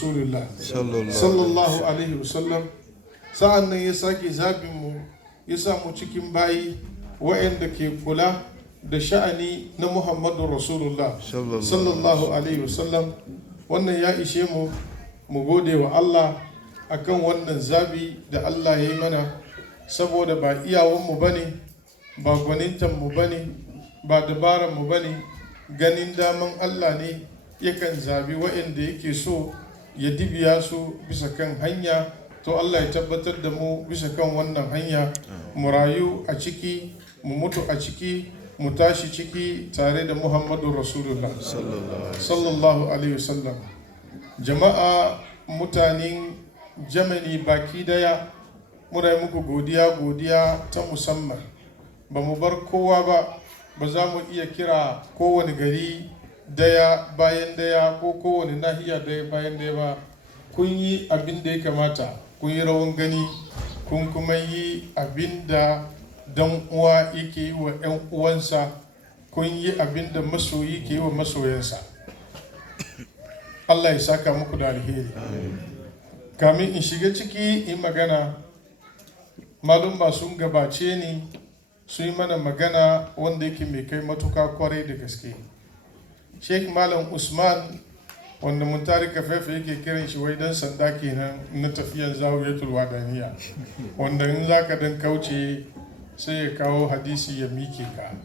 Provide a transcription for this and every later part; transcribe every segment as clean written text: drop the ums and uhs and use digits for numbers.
Rasulullah sallallahu alaihi wasallam. Sa'an nan ya sake zabin mu ya sa mu cikin bayi wa'anda ke kula da sha'ani na Muhammadu Rasulullah sallallahu alaihi wasallam. Wannan ya ishe mu gode wa Allah akan wannan zabi da Allah ya yi mana, saboda ba iyawanmu ba ne, ba gwanintanmu ba ne, ba dabaranmu ba ne, ganin daman Allah ne yakan zabi wa'anda yake so ya dibiya su bisa kan hanya. To Allah ya tabbatar da mu bisa kan wannan hanya, mu rayu a ciki, mu mutu a ciki, mu tashi ciki tare da Muhammadu Rasulullah sallallahu alaihi wasallam. Jama'a mutanen Germany baki daya, muna yi muku godiya ta musamman. Ba mu bar kowa ba za mu iya kira kowane gari daya bayan daya ko kowane nahiya daya bayan daya ba. Kun yi abin da ya kamata, kun yi rawan gani, kun kuma yi abin da dan uwa yake yi wa 'yan uwansa, kun yi abin da masoyi ke yi wa masoyansa. Allah ya saka muku da alheri. Kamin in shiga ciki in magana, malumma sun gabace ni su yi mana magana wanda yake mai kai matuka kwarai da gaske. Sheikh Malam Usman, wanda mun tarika fefe yake kiran shi wai dan sanda kenan na tafiyan zawiyatul wadaniya, wanda in zaka dan kauce sai ya kawo hadisi ya mike ka.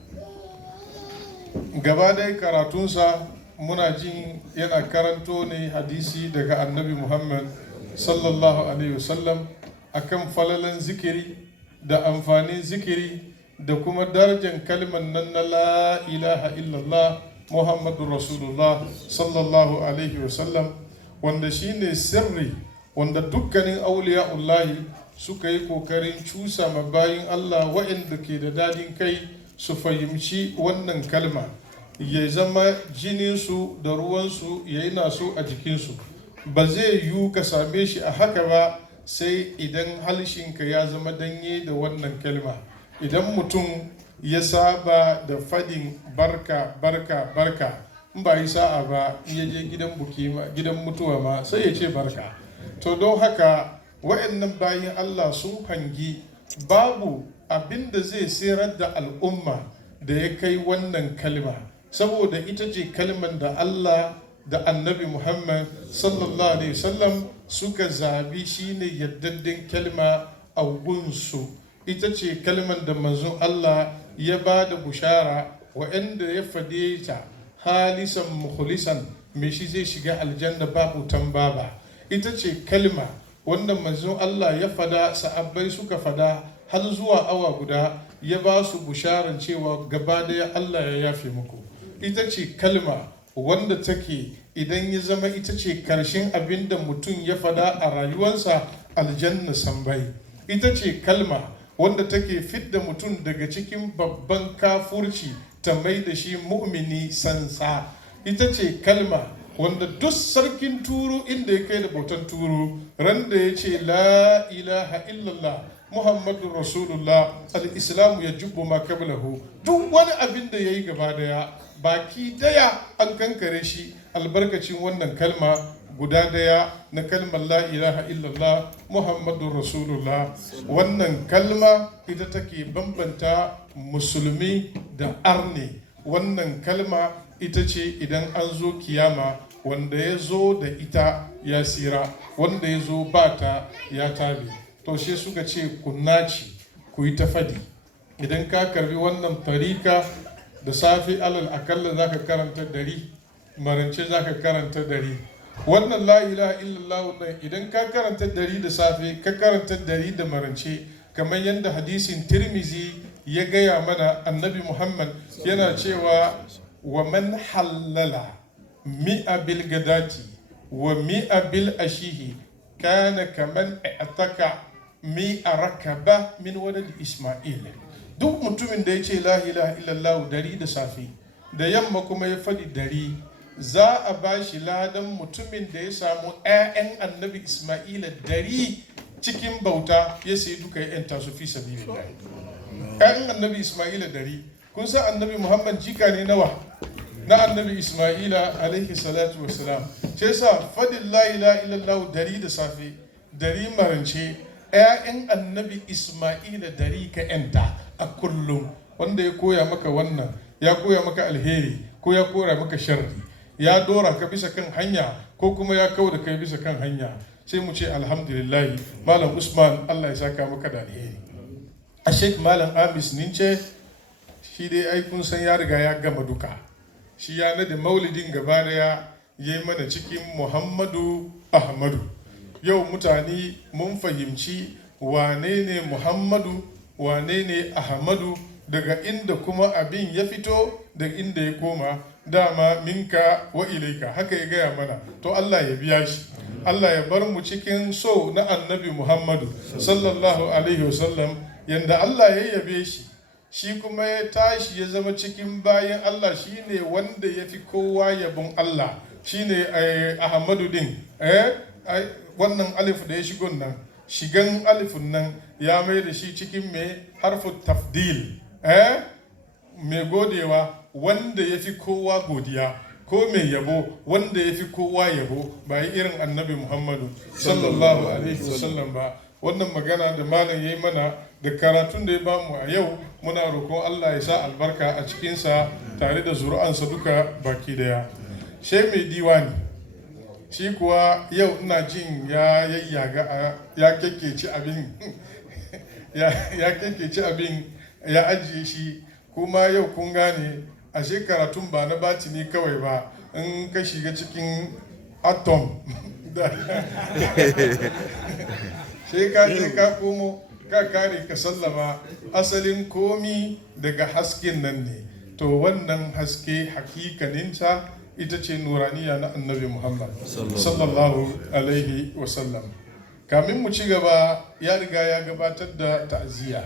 Gaba dai karatunsa muna jin yana karanto ne hadisi daga annabi Muhammad sallallahu alaihi wasallam akan falalan zikiri da amfanin zikiri da kuma darajar kalmar nan na la ilaha illallah Muhammadu Rasulullah sallallahu alaihi wasallam, wanda shine sirri wanda dukkanin auliya'ullahi suka yi kokarin cusa ma bayin Allah waɗanda ke da dadin kai su fahimci wannan kalma, ya zama jininsu da ruwansu ya yi naso a jikinsu. Ba zai yiwu ka same shi a haka ba sai idan halshinka ya zama danye da wannan kalma. Idan mutum ya saba da fadin barka barka barka, in ba yi sa'a ba ya je gidan mutuwa ma sai ya ce barka. To don haka wa'annan bayin Allah sun hangi babu abin da zai sirar da al'umma da ya kai wannan kalma, saboda ita ce kalman da Allah da annabi Muhammad sallallahu alaihi wasallam suka zabi shine yaddaddin kalma a gunsu. Ita ce kalman da manzon Allah ya ba da bushara wa'anda ya fade ta halisan mukhlisan me shi zai shiga aljanna babu tambaba. Ita ce kalma wanda manzon Allah ya fada, sahabbai suka fada har zuwa awa guda, ya ba su busharan cewa gaba daya Allah ya yafe muku. Ita ce kalma wanda take idan ya zama ita ce karshen abin da mutum ya fada a rayuwarsa, aljanna sambai. Ita ce kalma wanda take fidda mutum daga cikin babban kafurci ta mai da shi mu'mini sansa. Ita ce kalma wanda duk sarkin turu inda ya kai da bautan turu, ran da ya ce la ilaha illallah Muhammadu Rasulullah al-islamu ya jubbo ma kablahu, duk wani abin da ya yi gaba daya baki daya an kankare shi albarkacin wannan kalma guda daya na kalmar la ilaha illallah Muhammadu Rasulullah. Wannan kalma ita take bambanta musulmi da arne. Wannan kalma ita ce idan an zo kiyama wanda ya zo da ita ya sira, wanda ya zo ba ta ya tabi. To shi suka ce ku naci, ku yi ta fadi. Idan ka karbi wannan tarika da safi alal akalla za ka karanta 100, marance za ka karanta 100. Wannan la ilaha illallah wannan idan ka karanta 100 da safe, ka karanta 100 da marance, kamar yadda hadisin Tirmizi ya gaya mana, annabi Muhammad yana cewa wa man halala mi'a bil gadati wa mi'a bil ashihi kana kaman ataka mi'a rakaba min walad Isma'il. Duk mutumin da ya ce la ilaha illallah 100 da safe, da yamma kuma ya faɗi 100, za a ba shi ladan mutumin da ya samu 'ya'yan annabi Isma'ila 100 cikin bauta, ya sai duka ya yanta su fi sabilillah. 'Ya'yan annabi Isma'ila 100. Kun san annabi Muhammad jika ne nawa? na annabi Isma'ila alaihi salatu wassalam. Ce sa fadin la ilaha illallah dari da safe dari marance ƴaƴan annabi Isma'ila dari ka yanta a kullum. Wanda ya koya maka wannan ya koya maka alheri ko ya koya maka sharri, ya dora ka bisa kan hanya ko kuma ya kawo da kai bisa kan hanya, sai mu ce alhamdulillah. Malam Usman Allah ya saka maka da alheri. A Sheikh Malam Amis Nince shi dai ai kun san ya riga ya gama duka, shi ya nade maulidin gaba daya ya yi mana cikin Muhammadu Ahmadu. Yau mutane mun fahimci wane ne Muhammadu wane ne Ahmadu, daga inda kuma abin ya fito da inda ya koma. Dama minka wa ilaika, haka ya gaya mana. To Allah ya biya shi, Allah ya bar mu cikin so na annabi Muhammadu sallallahu alaihi wasallam. Yanda Allah ya yabe shi, shi kuma ya tashi ya zama cikin bayan Allah, shine wanda ya fi kowa yabon Allah, shine Ahmadu din. Wannan alif da ya shigo nan, shigan alifun nan ya mai da shi cikin mai harfu tafdil, mai godewa, wanda ya fi kowa godiya, ko mai yabo wanda ya fi kowa yabo, ba yi irin annabi Muhammadu sallallahu alaihi wasallam ba. Wannan magana da malam ya yi mana da karatun da ya bamu a yau, muna roƙon Allah ya sa albarka a cikinsa tare da zuri'ansa duka baki daya. Shai mai diwani shi kuwa yau ina jin ya yayyaga ya kekkeci abin ya kekkeci abin ya ajiye shi, kuma yau kun gane ashe karatun ba na batini kawai ba, in ka shiga cikin atom sai ka je ka komo ka kare ka sallama asalin komi daga hasken nan ne. To wannan haske hakikaninta ita ce nuraniya na annabi Muhammad sallallahu alaihi wasallam. Kamin mu ci gaba, ya riga ya gabatar da ta'aziyya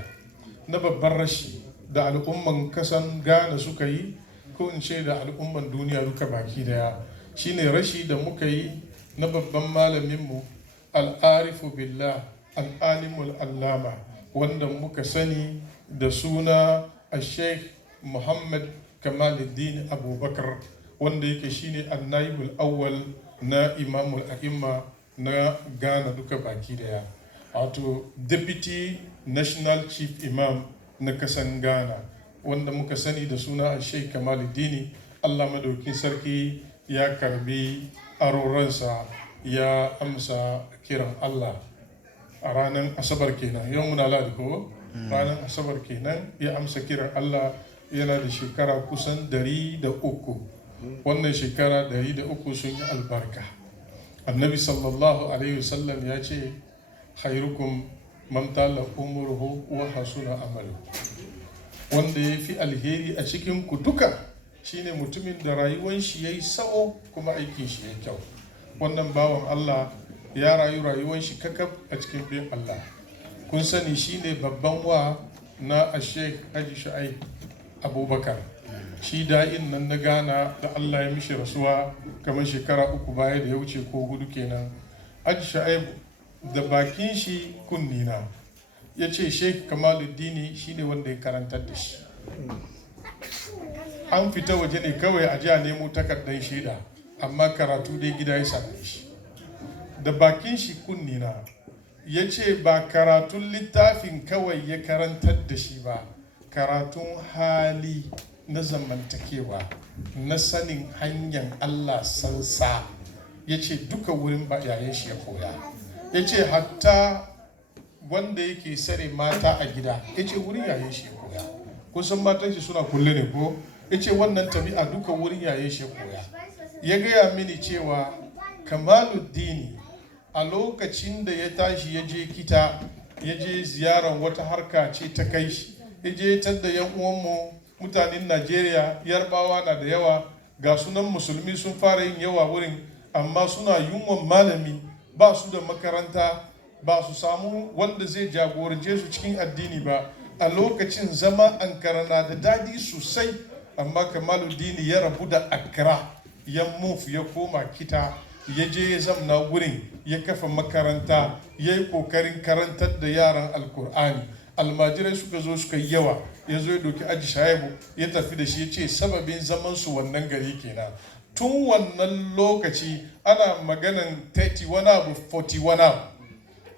na babban rashi da al'umman kasan Ghana suka yi, ko in ce da al'umman duniya duka baki daya. Shine rashi da muka yi na babban malaminmu al'arifu billah al'alimul allama, wanda muka sani da suna Sheikh Muhammad Kamaluddin Abubakar, wanda yake shine annaibul awwal na imamul a'imma na Ghana duka baki daya, wato deputy national chief imam na kasan Ghana, wanda muka sani da suna Sheikh Kamaluddin. Allah madaukin sarki ya karbi aroransa, ya amsa kiran Allah a ranar asabar kenan. Yau muna ladi ko ranar asabar kenan ya amsa kiran Allah. Yana da shekara kusan 103. Wannan shekara 103 sun yi albarka. Annabi sallallahu alaihi wasallam ya ce khairukum man tala umruhu wa hasuna amalu. Wanda ya fi alheri a cikin ku duka shine mutumin da rayuwar shi yayi sa'o kuma aikin shi yayi kyau. Wannan bawan Allah ya rayu rayuwar shi kakaf a cikin bin Allah. Kun sani shine babban wa na Sheikh Haji Shu'aib Abubakar, shi da'in nan na Ghana da Allah ya mishi rasuwa kamar shekara 3 baya da ya wuce ko 4 kenan. Haji Shu'aib da bakin shi kunnina ya ce Sheikh Kamaluddin shine wanda ya karantar da shi. An fita waje ne kawai a ji a nemo takardar shaida, amma karatu dai gida ya same shi. Da bakin shi kunnina ya ce ba karatun littafin kawai ya karantar da shi ba, karatun hali na zamantakewa na sanin hanyar Allah sansa. Ya ce duka wurin ba yayin shi ya koya. Ya ce hatta wanda yake sare mata a gida, ya ce wurin yayin shi ya koya. Kusan matan shi suna kulle ne ko? Ya ce wannan tabi'a duka wurin yayin shi ya koya. Ya gaya mini cewa Kamaluddin a lokacin da ya tashi ya je kita, ya je ziyarar wata harka ce ta kai shi, ya je tadda yan uwanmu mutanen Najeriya, Yarbawa na da yawa, ga sunan musulmi sun fara yin yawa wurin, amma suna yunwan malami, ba su da makaranta, ba su samu wanda zai jagorance su cikin addini ba. A lokacin zama Ankara na da dadi sosai, amma Kamaluddin ya rabu da Accra, ya move ya koma kita, ya je ya zamna wurin, ya kafa makaranta, ya yi kokarin karantar da yaran alkur'ani. Almajirai suka zo suka yi yawa, ya zo ya doki aji shaibu ya tafi da shi ya ce sababin zaman su wannan gari kenan. Tun wannan lokaci ana maganan 30 wani abu 40 wani abu,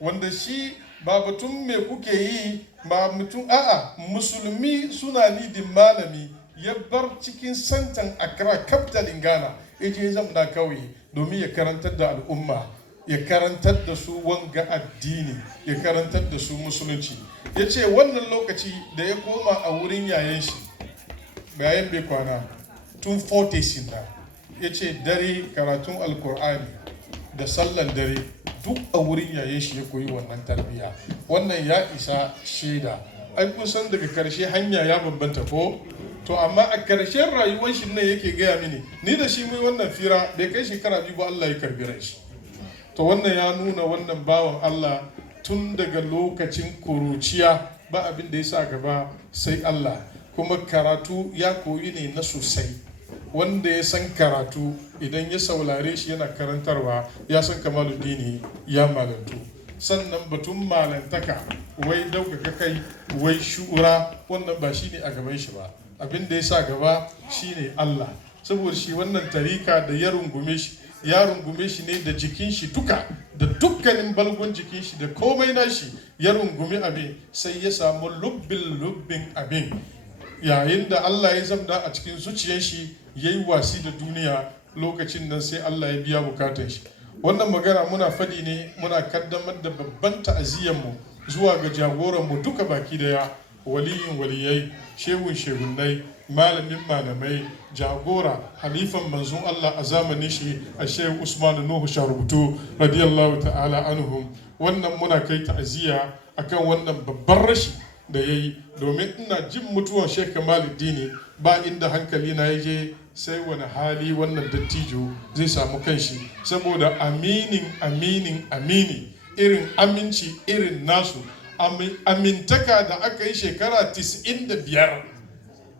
wanda shi ba batun me kuke yi ba mutum a'a, musulmi suna nidin malami ya bar cikin santan Accra capitalin Ghana ya je zamna kauye domin ya karantar da al'umma, ya karantar da su wanga addini, ya karantar da su musulunci. Ya ce wannan lokaci da ya koma a wurin yayan shi bayan bai kwana tun 40s na, ya ce dare karatun alkur'ani da sallan dare duk a wurin yayan shi ya koyi wannan tarbiyya. Wannan ya isa shaida. Ai kusan daga karshe hanya ya bambanta ko to, amma a karshen rayuwar shi ne yake gaya mini, ni da shi mai wannan fira bai kai shekara 2 ba Allah ya karbi ran shi. To wannan ya nuna wannan bawan Allah tun daga lokacin kuruciya ba abin da ya sa gaba sai Allah, kuma karatu ya koyi ne na sosai. Wanda ya san karatu idan ya saurare shi yana karantarwa ya san Kamaluddin ya malantu. Sannan batun malantaka wai daukaka kai wai shura wannan ba shine a gaban shi ba, abin da ya sa gaba shine Allah. Saboda shi wannan tarika da ya rungume shi ne da jikin shi duka, da dukkanin balgon jikin shi da komai nashi ya rungumi abin, sai ya samu lubbin abin. Yayin da Allah ya zamda a cikin zuciyar shi yayi wasi da duniya, lokacin nan sai Allah ya biya bukatun shi. Wannan magana muna fadi ne, muna kaddamar da babban ta'aziyyar mu zuwa ga jagoran mu duka baki daya, waliyin waliyai, shehun shehunnai, malamin malamai, jagora halifan manzon Allah a zamanin shi a Shehu Usman Nuhu Sharubutu radiyallahu ta'ala anhum. Wannan muna kai ta'aziyya akan wannan babban rashi da yayi, domin ina jin mutuwan Sheikh Kamaluddin ba inda hankali na yaje sai wani hali wannan dattijo zai samu kanshi, saboda amini irin aminci irin nasu, amintaka da aka yi shekara 95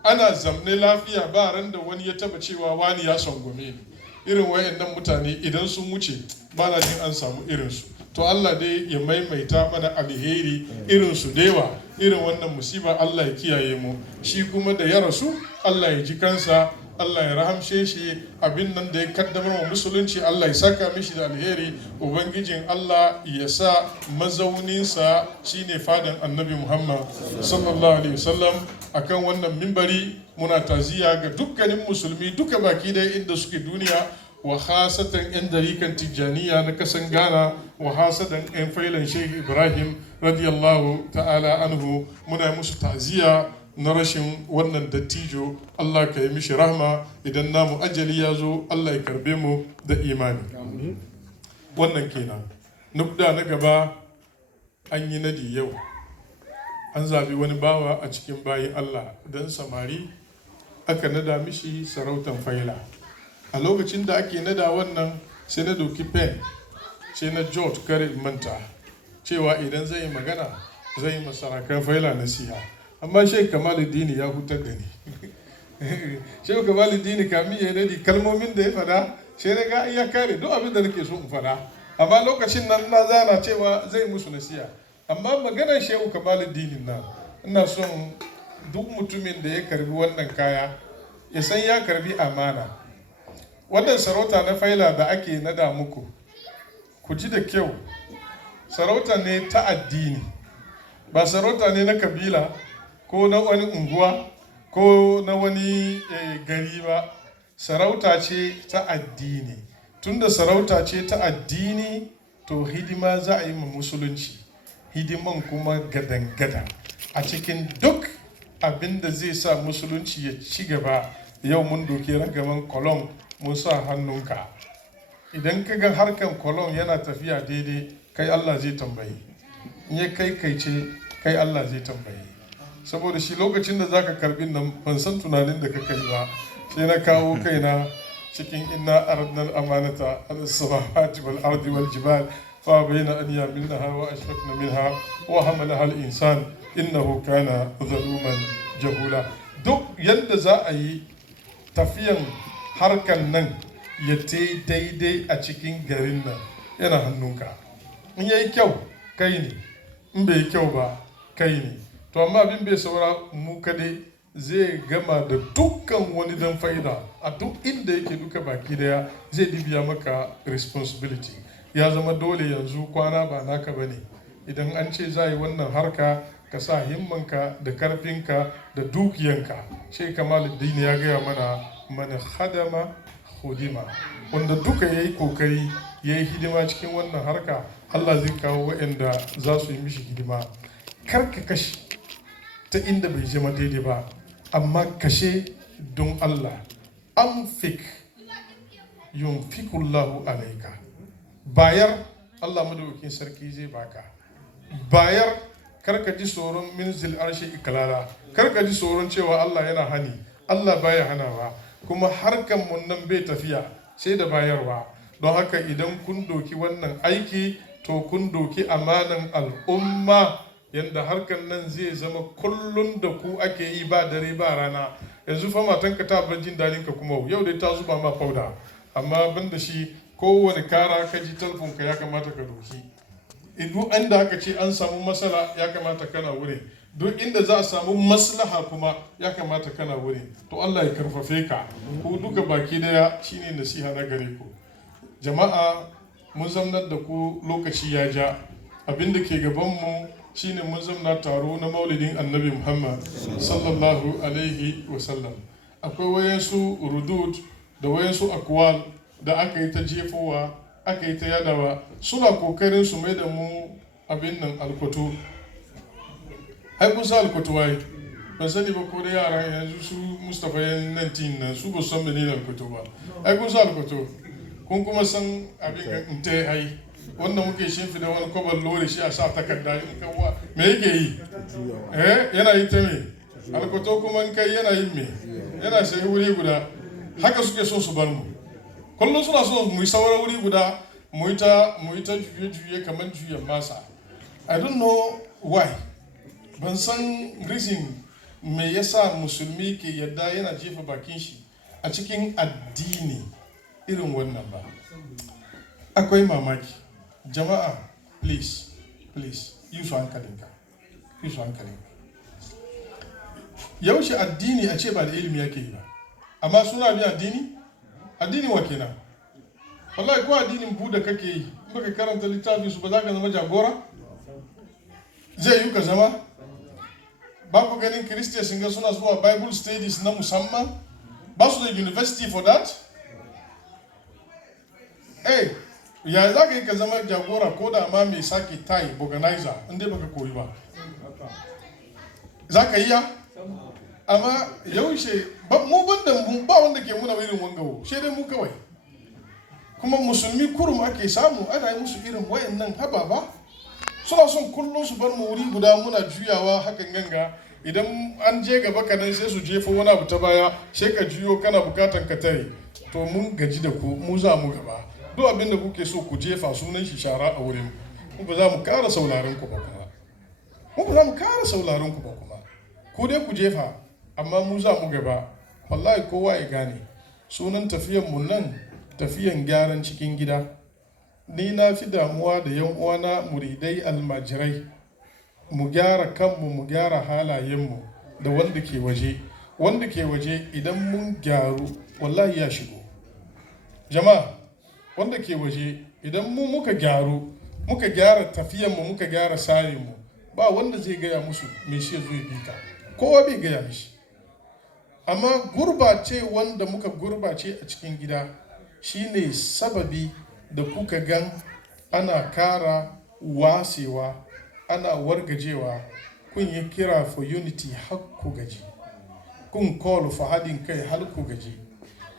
ana zamne lafiya ba ran da wani ya taba cewa wani ya songume ni. Irin wayannan mutane idan sun wuce ba na jin an samu irinsu. To Allah dai ya maimaita mana alheri irinsu da yawa. Irin wannan musiba Allah ya kiyaye mu. Shi kuma da ya rasu Allah ya ji kansa, Allah ya rahamshe shi. Abin nan da ya kaddamar wa musulunci Allah ya saka mishi da alheri. Ubangijin Allah ya sa mazauninsa shine fadan Annabi Muhammad sallallahu alaihi wasallam. Akan wannan mimbari muna taziya ga dukkanin musulmi duka baki daya inda suke duniya, wa khasatan yan darikan tijjaniya na kasan Ghana, wa khasatan yan failan Sheikh Ibrahim radiyallahu ta'ala anhu. Muna musu ta'ziya na rashin wannan dattijo. Allah ka yi mishi rahma, idan namu ajali ya zo Allah ya karbe mu da imani. Wannan kenan. Nukda na gaba, an yi nadi yau, an zabi wani bawa a cikin bayin Allah dan samari, aka nada mishi sarautan faila. A lokacin da ake nada wannan sai na doki pen, sai na jot kare manta cewa idan zai magana zai masarakan faila nasiha. Amma Sheikh Kamaluddin ya hutar da ni. Sheikh Kamaluddin kamin ya nadi kalmomin da ya fada sai na ga ya kare duk abin da nake so in fada, amma lokacin nan na zana cewa zai musu nasiha. Amma maganar Shehu Kamaluddin nan, ina son duk mutumin da ya karbi wannan kaya ya san ya karbi amana. Wannan sarauta na faila da ake nada muku, ku ji da kyau, sarauta ne ta addini, ba sarauta ne na kabila ko na wani unguwa ko na wani gari ba. Sarauta ce ta addini. Tunda sarauta ce ta addini, to hidima za a yi ma musulunci, hidiman kuma gadan-gadan a cikin duk abin da zai sa musulunci ya ci gaba. Yau mun doke ragaman kolon mun sa hannunka. Idan ka ga harkan kolon yana tafiya daidai, kai Allah zai tambaye. In ya kai ce kai Allah zai tambaye. Saboda shi lokacin da zaka karbi nan ban san tunanin da ka kai ba, sai na kawo kaina cikin inna aradna al-amanata as-samawati wal ardi wal jibal fa bayna an yaminha wa ashfaqna minha wa hamalaha al-insan innahu kana zaluman jahula. Duk yadda za a yi tafiyan harkan nan ya daidai a cikin garin nan yana hannunka. In yayi kyau kai ne, in bai kyau ba kai ne. to amma abin bai saura mu kadai, zai gama da dukkan wani dan fa'ida a duk inda yake duka baki daya, zai dibiya maka responsibility. Ya zama dole yanzu kwana ba naka bane. Idan an ce za yi wannan harka, ka sa himmanka da karfinka da dukiyanka. Sheikh Kamaluddin ya gaya mana man khadama hudima, wanda duka yayi kokari yayi hidima cikin wannan harka, Allah zai kawo waɗanda za su yi mishi hidima. Kar ka kashe ta inda bai zama daidai ba, amma kashe don Allah. Anfik yunfikullahu alaika. Bayar, Allah madaukakin sarki zai baka. Bayar, karka ji tsoron minzil arshi iklala, karka ji tsoron cewa Allah yana hani. Allah baya hanawa, kuma harkan mun nan bai tafiya sai da bayarwa. Don haka idan kun doki wannan aiki, to kun doki amanan al'umma, yanda harkan nan zai zama kullun da ku ake yi ba dare ba rana. Yanzu fa matanka ta bar jin dadin ka kuma yau dai ta zuba ma fauda, amma ban da shi kowane kara ka ji telefonka ya kamata ka doki. Duk inda aka ce an samu matsala ya kamata kana wurin, duk inda za a samu maslaha kuma ya kamata kana wurin. To Allah ya karfafe ka, ku duka baki daya shine nasiha na gare ku. Jama'a, mun zamnar da ku lokaci ya ja, abinda ke gabanmu shine mun zamna taro na maulidin annabi Muhammad sallallahu alaihi wasallam. Akwai wayansu rudud da wayansu akwal da aka yi ta jefowa, aka yi ta yadawa, suna kokarin su mai da mu abin nan alkoto. Ai kun sa alkoto wai, ban sani ba ko da yara yanzu su Mustapha yan 19 nan su ba san menene alkoto ba. Ai kun sa alkoto, kun kuma san abin in ta ai wanda muke shimfida wani kwabar lori shi a sa takarda in kawo me yake yi, yana yi ta me alkoto, kuma in kai yana yin me, yana sai wuri guda. Haka suke so su bar mu, kullum suna so mu yi sauran wuri guda, mu yi ta juye kamar juyen masa. I don't know why, ban san reason me yasa musulmi ke yadda yana jefa bakin shi a cikin addini irin wannan ba. Akwai mamaki. Jama'a, please, yi su hankalinka. Yaushe addini a ce ba da ilimi yake yi ba, amma suna bin addini wa kenan. Wallahi ko addinin Buda kake yi, in baka karanta littafin su ba za ka zama jagora? Zai yi ka zama? Ba ku ganin Christians ga suna zuwa Bible studies na musamman? Ba su da university for that? Ya za ka yi ka zama jagora ko da ma mai sake tie organizer inda baka koyi ba? Za ka yi ya? Amma yaushe mu banda mu ba wanda ke muna irin wangawo, sai dai mu kawai. Kuma musulmi kurum ake samu ana yi musu irin wayannan haba ba. Suna son kullum su bar mu wuri guda muna juyawa hakan ganga. Idan an je gaba kanan sai su jefa wani abu ta baya, sai ka juyo kana bukatan ka tare. To mun gaji da ku, mu za mu gaba. Duk abin da kuke so ku jefa sunan shi shara a wurin, mu ba za mu kara sauraron ku ba kuma. Ku dai ku jefa, amma mu za mu gaba. Wallahi kowa ya gane, sunan tafiyan mu nan tafiyan gyaran cikin gida. Ni na fi damuwa da yan uwana muridai almajirai, mu gyara kanmu, mu gyara halayenmu da wanda ke waje idan mun gyaru wallahi ya shigo. Jama'a, wanda ke waje idan mu muka gyara tafiyanmu, muka gyara sarinmu, ba wanda zai gaya musu me shi zo ya bika, kowa bai gaya mishi. Amma gurbace wanda muka gurbace a cikin gida shine sababi da kuka gan ana kara wasewa, ana wargajewa. Kun yi kira for unity har ku gaji, kun call for haɗin kai har ku gaji,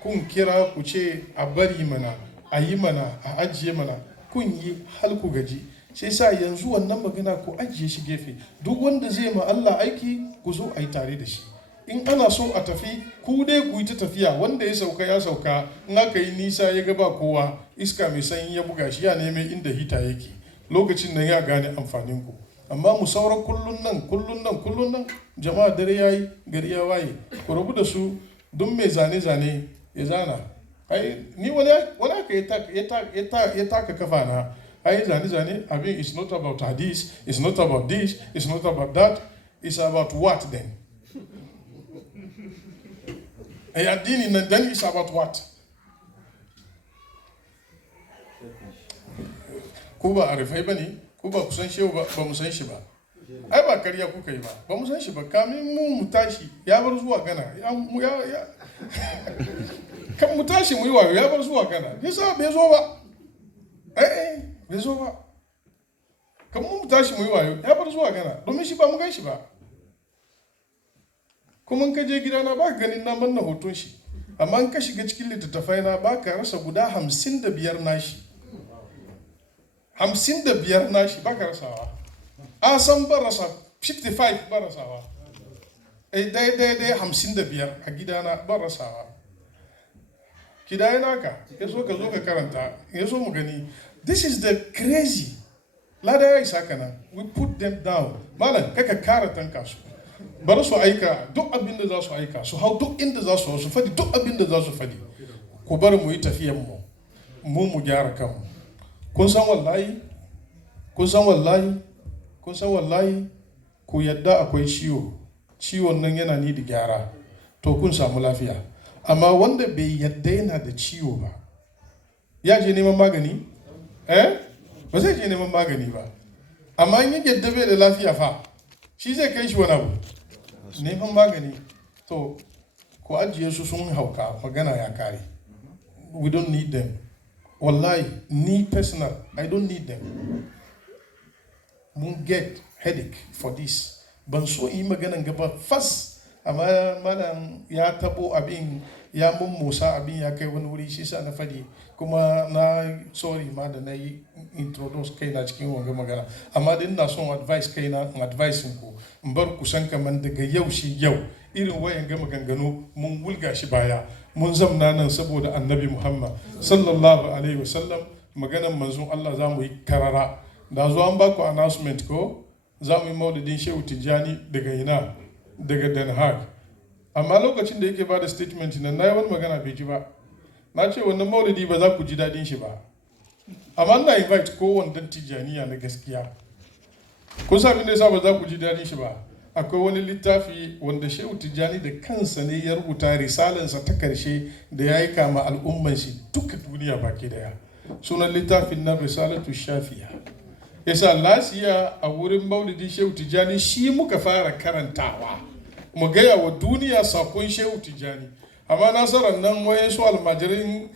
kun kira ku ce a bari mana, a yi mana, a ajiye mana, kun yi har ku gaji. Sai sa yanzu wannan magana ku ajiye shi gefe. Duk wanda zai ma Allah aiki ku zo a yi tare da shi. In ana so a tafi, ku dai ku yi ta tafiya, wanda ya sauka, in aka yi nisa ya ga ba kowa, iska mai sanyi ya buga shi, ya neme inda hita yake, lokacin nan ya gane amfanin ku. Amma mu saura kullun nan, jama'a dare yayi, gari ya waye, ku rabu da su. Duk mai zane ya zana. Ai ni wani aka ya taka kafa na. Ai zane abin is not about hadith, it's not about this, it's not about that. is about what then? Addini nan then is about what? Ko ba arifai bane, ko ba kusan shehu ba mu san shi ba. Ai ba kariya kuka yi ba mu san shi ba, kamin mu tashi ya bar zuwa Ghana ya kan mu tashi mu yi wayo ya bar zuwa Ghana, yasa bai zo ba, bai zo ba, kan mu tashi mu yi wayo ya bar zuwa Ghana, domin shi ba mu gan shi ba, kuma ka je gidana ba ka ganin na manna hoton shi, amma in ka shiga cikin littattafai na ba ka rasa guda 55 nashi, 55 nashi ba ka rasawa, a san ba rasa 55 ba rasawa, daidai 55 a gidana ba rasawa. Kidaya naka ya so ka zo ka karanta, ya so mu gani. This is the crazy. Lada ya isa kana, we put them down. Malam kaka kara tanka su, bari su aika duk abin da za su aika, su hau duk inda za su fadi duk abin da za su fadi. Ku bari mu yi tafiyan mu gyara kanmu. Kun san wallahi ku yadda akwai ciwon nan yana ni da gyara, to kun samu lafiya. Amma wanda bai yadda yana da ciwo ba, ya je neman magani? Ba zai je neman magani ba. Amma in yadda bai da lafiya fa, shi zai kai shi wani abu neman magani. To ku ajiye su sun hauka, magana ya kare. We don't need them. Wallahi, me personal, I don't need them. Mun get headache for this. Ban so yi maganan gaba fast. Amma malam ya tabo abin, ya mummusa abin ya kai wani wuri, shi sa na fadi, kuma na sorry ma da na yi introduce kaina cikin wanga magana. Amma din na son advice kaina, advice ku in bar ku san kaman daga yau shi yau irin wayan ga maganganu mun wulga shi baya, mun zamna nan saboda annabi Muhammad sallallahu alaihi wasallam. Maganan manzon Allah za mu yi karara. Da zo an ba ku announcement ko za mu yi maulidin Shehu Tijjani daga ina, daga Den Haag. Amma lokacin da yake ba da statement nan na yi wani magana bai ji ba. Na ce wannan maulidi ba za ku ji daɗin shi ba. Amma ina invite kowane dan Tijjaniya na gaskiya. Kun sa abin da yasa ba za ku ji daɗin shi ba? Akwai wani littafi wanda Shehu Tijjani da kansa ne ya rubuta risalansa ta karshe da ya yi kama al'umman shi duka duniya baki daya. Sunan littafin na Risalatu Shafiya. Yasa lasiya a wurin maulidin Shehu Tijjani shi muka fara karantawa, mu gaya wa duniya sakon Shehu Tijjani. Amma nasarar nan wayan su almajirin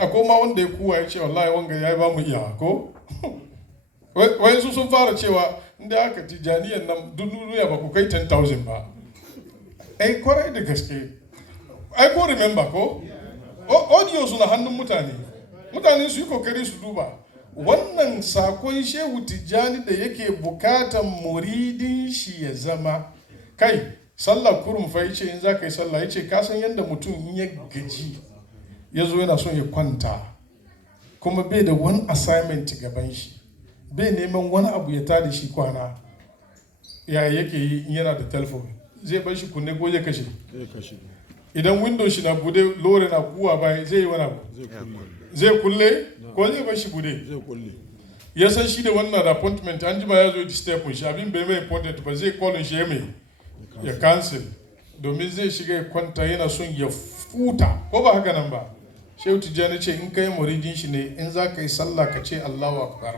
akwai ma wanda ya kuwa ya ce wallahi wanga ya ba mu iya ko wayan su sun fara cewa inda aka Tijjaniyan nan duniya ba ku kai 10,000 ba. Kwarai da gaske. Ko remember ko audio suna hannun mutane su yi kokari su duba. Wannan sakon Shehu Tijjani da yake bukatan muridin shi ya zama kai sallah kurum fa yace in za ka yi sallah yace ka san yanda mutum in ya gaji ya zo yana son ya kwanta kuma bai da wani assignment gaban shi, bai neman wani abu ya tada shi kwana, ya yake yi in yana da telephone zai bar shi kunne ko zai kashe? Idan window shi na bude lore na kuwa bai zai yi wani abu? Zai kulle ko zai bar shi bude? Ya san shi da wannan appointment an jima ya zo disturb shi, abin bai mai important ba, zai call shi ya cancel domin zai shiga ya kwanta yana son ya futa, ko ba haka nan ba? Shehu Tijjani ce in kai muridin shi ne in za ka yi sallah ka ce Allahu Akbar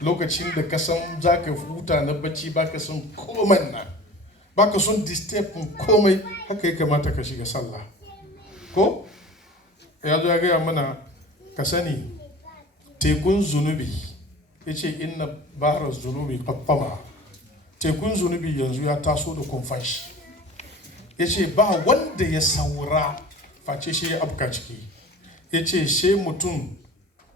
lokacin da ka san za ka futa na bacci, ba ka son komai na, ba ka son disturb komai, haka ya kamata ka shiga sallah ko? Ya zo ya gaya mana ka sani tekun zunubi, ya ce inna bahar zunubi qattama, tekun zunubi yanzu ya taso da kumfashi. Ya ce ba wanda ya saura face shi ya afka ciki. Ya ce she mutum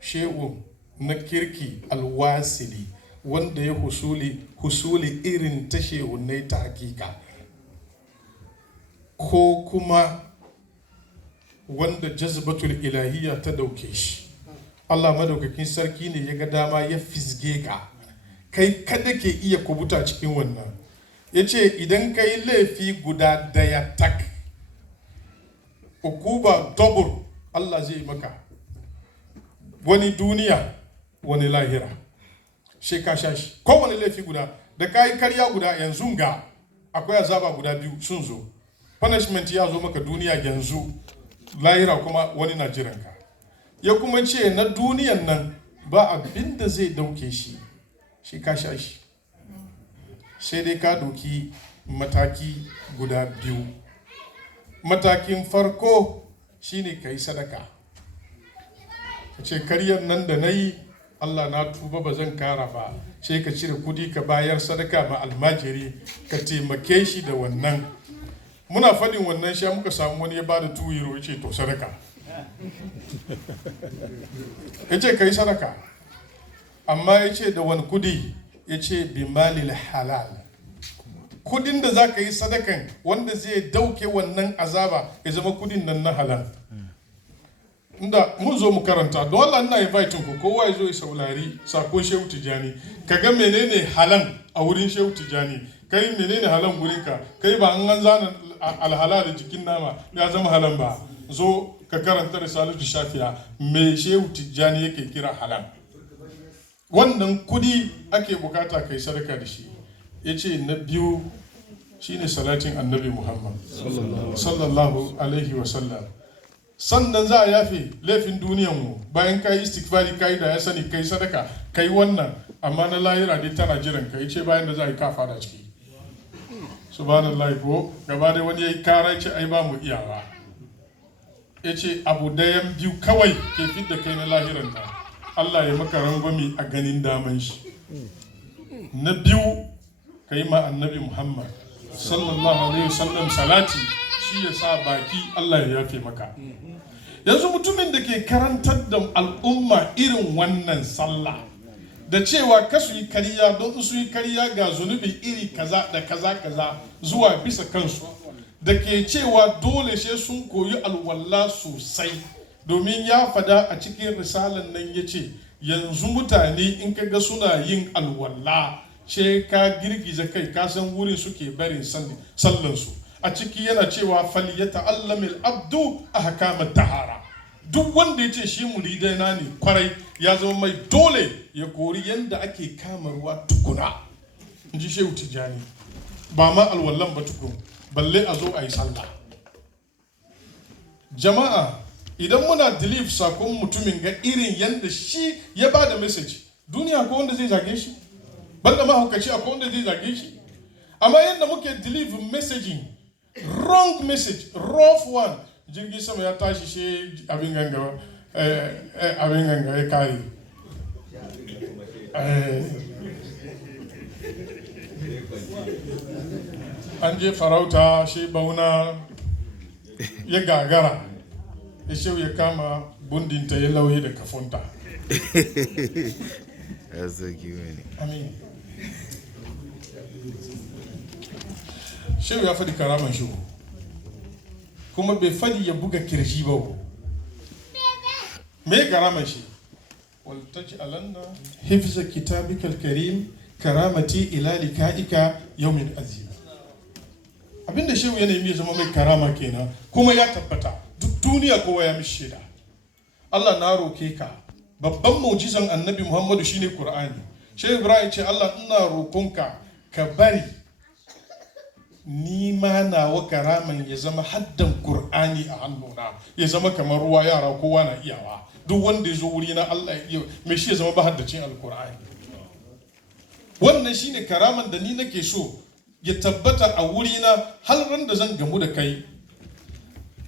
shehu na kirki alwasili wanda ya husuli irin ta shehunai ta hakika, ko kuma wanda jazbatul ilahiyya ta dauke shi. Allah madaukakin sarki ne ya ga dama ya fisge ka, kai kada ke iya kubuta cikin wannan. Ya ce idan ka yi laifi guda daya tak, ukuba double Allah zai maka, wani duniya wani lahira, shi ka sha shi. Kowane laifi guda da ka yi karya guda yanzu ga akwai azaba guda biyu sun zo. Punishment ya zo maka duniya yanzu, lahira kuma wani na jiranka. Ya kuma ce na duniyan nan ba abin da zai dauke shi ka sha shi, sai dai ka doki mataki guda biyu. Matakin farko shine ka yi sadaka, ka ce karyar nan da na yi Allah na tuba ba zan kara ba, sai ka cire kudi ka bayar sadaka ma almajiri, ka taimake shi da wannan. Muna faɗin wannan sha muka samu wani ya ba da 2 euro ya ce to sadaka. Ya ce ka yi sadaka, amma ya ce da wani kudi, ya ce bi malil halal. Kudin da za ka yi sadakan wanda zai dauke wannan azaba ya zama kudin nan na halal. Inda mun zo mu karanta, don Allah ina invite ku kowa ya zo ya saurari sakon Shehu Tijani, ka ga menene halan a wurin Shehu Tijani, kai menene halan gurin ka, kai ba an zana alhalal da jikin nama ya zama halan ba. Zo ka karanta risalatu shafiya me Shehu Tijani yake kira halan. Wannan kudi ake bukata kai sadaka da shi. Yace na biyu shine salatin Annabi Muhammad sallallahu alaihi wa sallam. Sannan za a yafe laifin duniyanmu bayan kai istighfari kai da ya sani kai sadaka kai wannan, amma na lahira dai tana jiran kai. Ce bayan da za a yi kafa da ciki. Subhanallah, ko gaba da wani yayi kara ce ai ba mu iyawa. Yace abu dayan biyu kawai ke fidda kai na lahiran ta, Allah ya maka rangwami a ganin daman shi. Na biyu kai ma Annabi Muhammad sallallahu alaihi wasallam salati, shi ya sa baki Allah ya yafe maka. Yanzu mutumin da ke karantar da al'umma irin wannan sallah da cewa kasu yi kariya, don su yi kariya ga zunubi iri kaza da kaza zuwa bisa kansu, da ke cewa dole sai sun koyi alwala sosai, domin ya fada a cikin risalan nan ya ce yanzu mutane in ka ga suna yin alwala sai ka girgiza kai, ka san wurin suke barin sallansu. A ciki yana cewa falyata'allamil abdu ahkamat tahara. Duk wanda ya ce shi muridaina ne kwarai, ya zama mai dole ya kori yanda ake kama ruwa tukuna, in ji Shehu Tijani. Ba ma alwallan ba tukun, balle a zo a yi sallah. Jama'a, idan muna deliver sakon mutumin ga irin yanda shi ya ba da message, duniya ko wanda zai zage shi, banda mahaukaci akwai wanda zai zage shi. Amma yanda muke deliver messaging, wrong message, rough one, jirgin sama ya tashi shi abin ganga ya kare. An je farauta shi bauna ya gagara, ya shehu ya kama bundinta ya lauye da kafunta. Amin. Shehu ya faɗi karaman shi, kuma bai faɗi ya buga kirji ba. Me karaman shi? Waltaji alanna hifza kitabikal karim karamati ila likaika yawmin azim. Abinda shehu ya nemi ya zama mai karama kenan, kuma ya tabbata duk duniya kowa ya mishi shaida. Allah na roke ka, babban mu'jizan Annabi Muhammadu shine Qur'ani. Shehu Ibrahim ce Allah ina rokonka ka bari ni ma nawa karaman ya zama haddan Qur'ani a hannuna, ya zama kamar ruwa, yara kowa na iyawa. Duk wanda ya zo wuri na Allah ya mai shi ya zama bahaddacin alkur'ani. Wannan shine karaman da ni nake so ya tabbata a wuri na har ran da zan gamu da kai.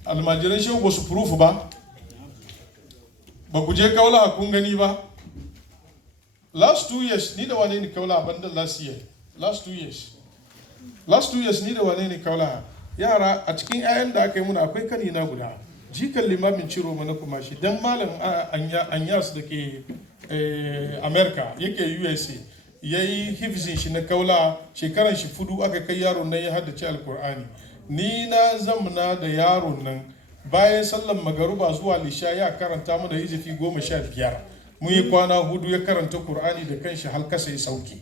Almajiran shehu ba su proof ba ku je kaula kun gani ba. Last 2 years ni da wane ne kaula banda last year. Last 2 years ni da wane ne kaula. Yara a cikin 'ya'yan da aka yi muna akwai kanina guda, jikan limamin ciro mana kuma shi dan malam anyas da ke America yake USA, yayi hifzin shi na kaula, shekaran shi 4 aka kai yaron nan ya haddace alkur'ani. Ni na zamna da yaron nan bayan sallan magaruba zuwa lisha ya karanta mu da hizifi 15. Mun yi kwana 4 ya karanta Qur'ani da kanshi har kasa ya sauke.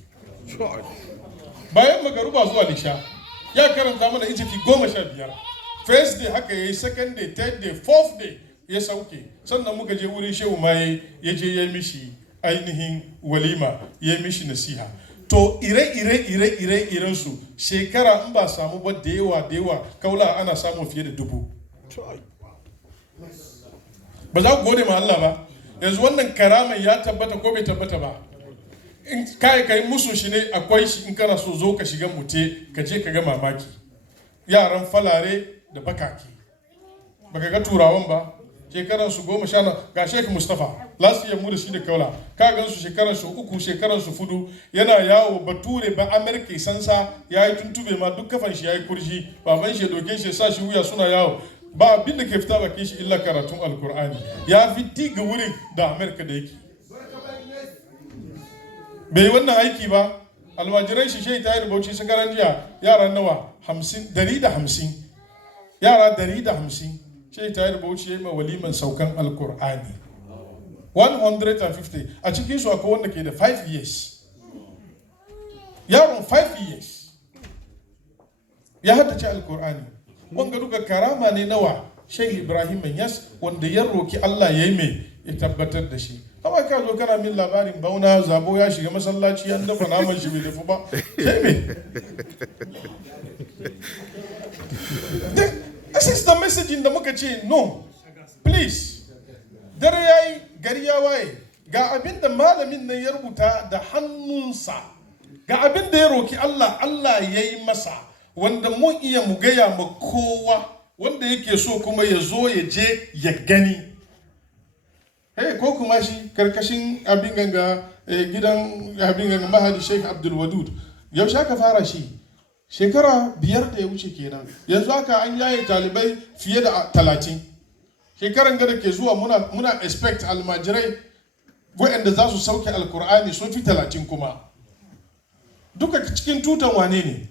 Bayan magaruba zuwa lisha ya karanta mana hizifi 15. First day haka yayi, second day, third day, fourth day ya sauke. Sannan muka je wurin shehu ma ya je ya mishi ainihin walima, ya mishi nasiha. to ire su shekara in ba samu ba da yawa kaula ana samu fiye da 1000. Ba za ku gode ma Allah ba? Yanzu wannan karaman ya tabbata ko bai tabbata ba? In kai musu shi ne akwai shi, in kana so zo ka shiga mute ka je ka ga mamaki. Yaran falare da bakake baka ga turawan ba, shekaran su 10 ga Sheikh Mustafa last year mu da shi da kaula ka gan su shekaran su 3 shekaran su 4 yana yawo bature ba America sansa yayi tuntube ma duk kafan shi yayi kurji baban shi doke shi sa shi wuya suna yawo ba abin da ke fita bakin shi illa karatun alkur'ani ya fi diga wurin da America da yake bai wannan aiki ba. Almajiran shi Sheikh Tahir Bauchi sakaran jiya yara nawa 150 yara 150 Sheikh Tahir Bauchi yayi ma waliman saukan alkur'ani 150 a cikin su akwai wanda ke da 5 years yaron 5 years ya haddace alkur'ani. Wanga duka karama ne nawa Sheikh Ibrahim Yas wanda ya roki Allah yayi mai ya tabbatar da shi. Amma ka zo kana min labarin bauna zabo ya shiga masallaci an dafa naman shi bai dafu ba sai me? This is the message da muka ce no please. Dare yayi gari ya waye ga abin da malamin nan ya rubuta da hannunsa ga abin da ya roki Allah yayi masa wanda mun iya mu gaya ma kowa wanda yake so kuma ya zo ya je ya gani. Ko kuma shi karkashin abin ganga gidan abin ganga Mahadi Sheikh Abdul Wadud yaushe aka fara shi shekara 5 da ya wuce kenan. Yanzu haka an yaye talibai fiye da 30. Shekaran gada ke zuwa muna expect almajirai waɗanda za su sauke alkur'ani sun fi 30 kuma. Duka cikin tutan wane ne?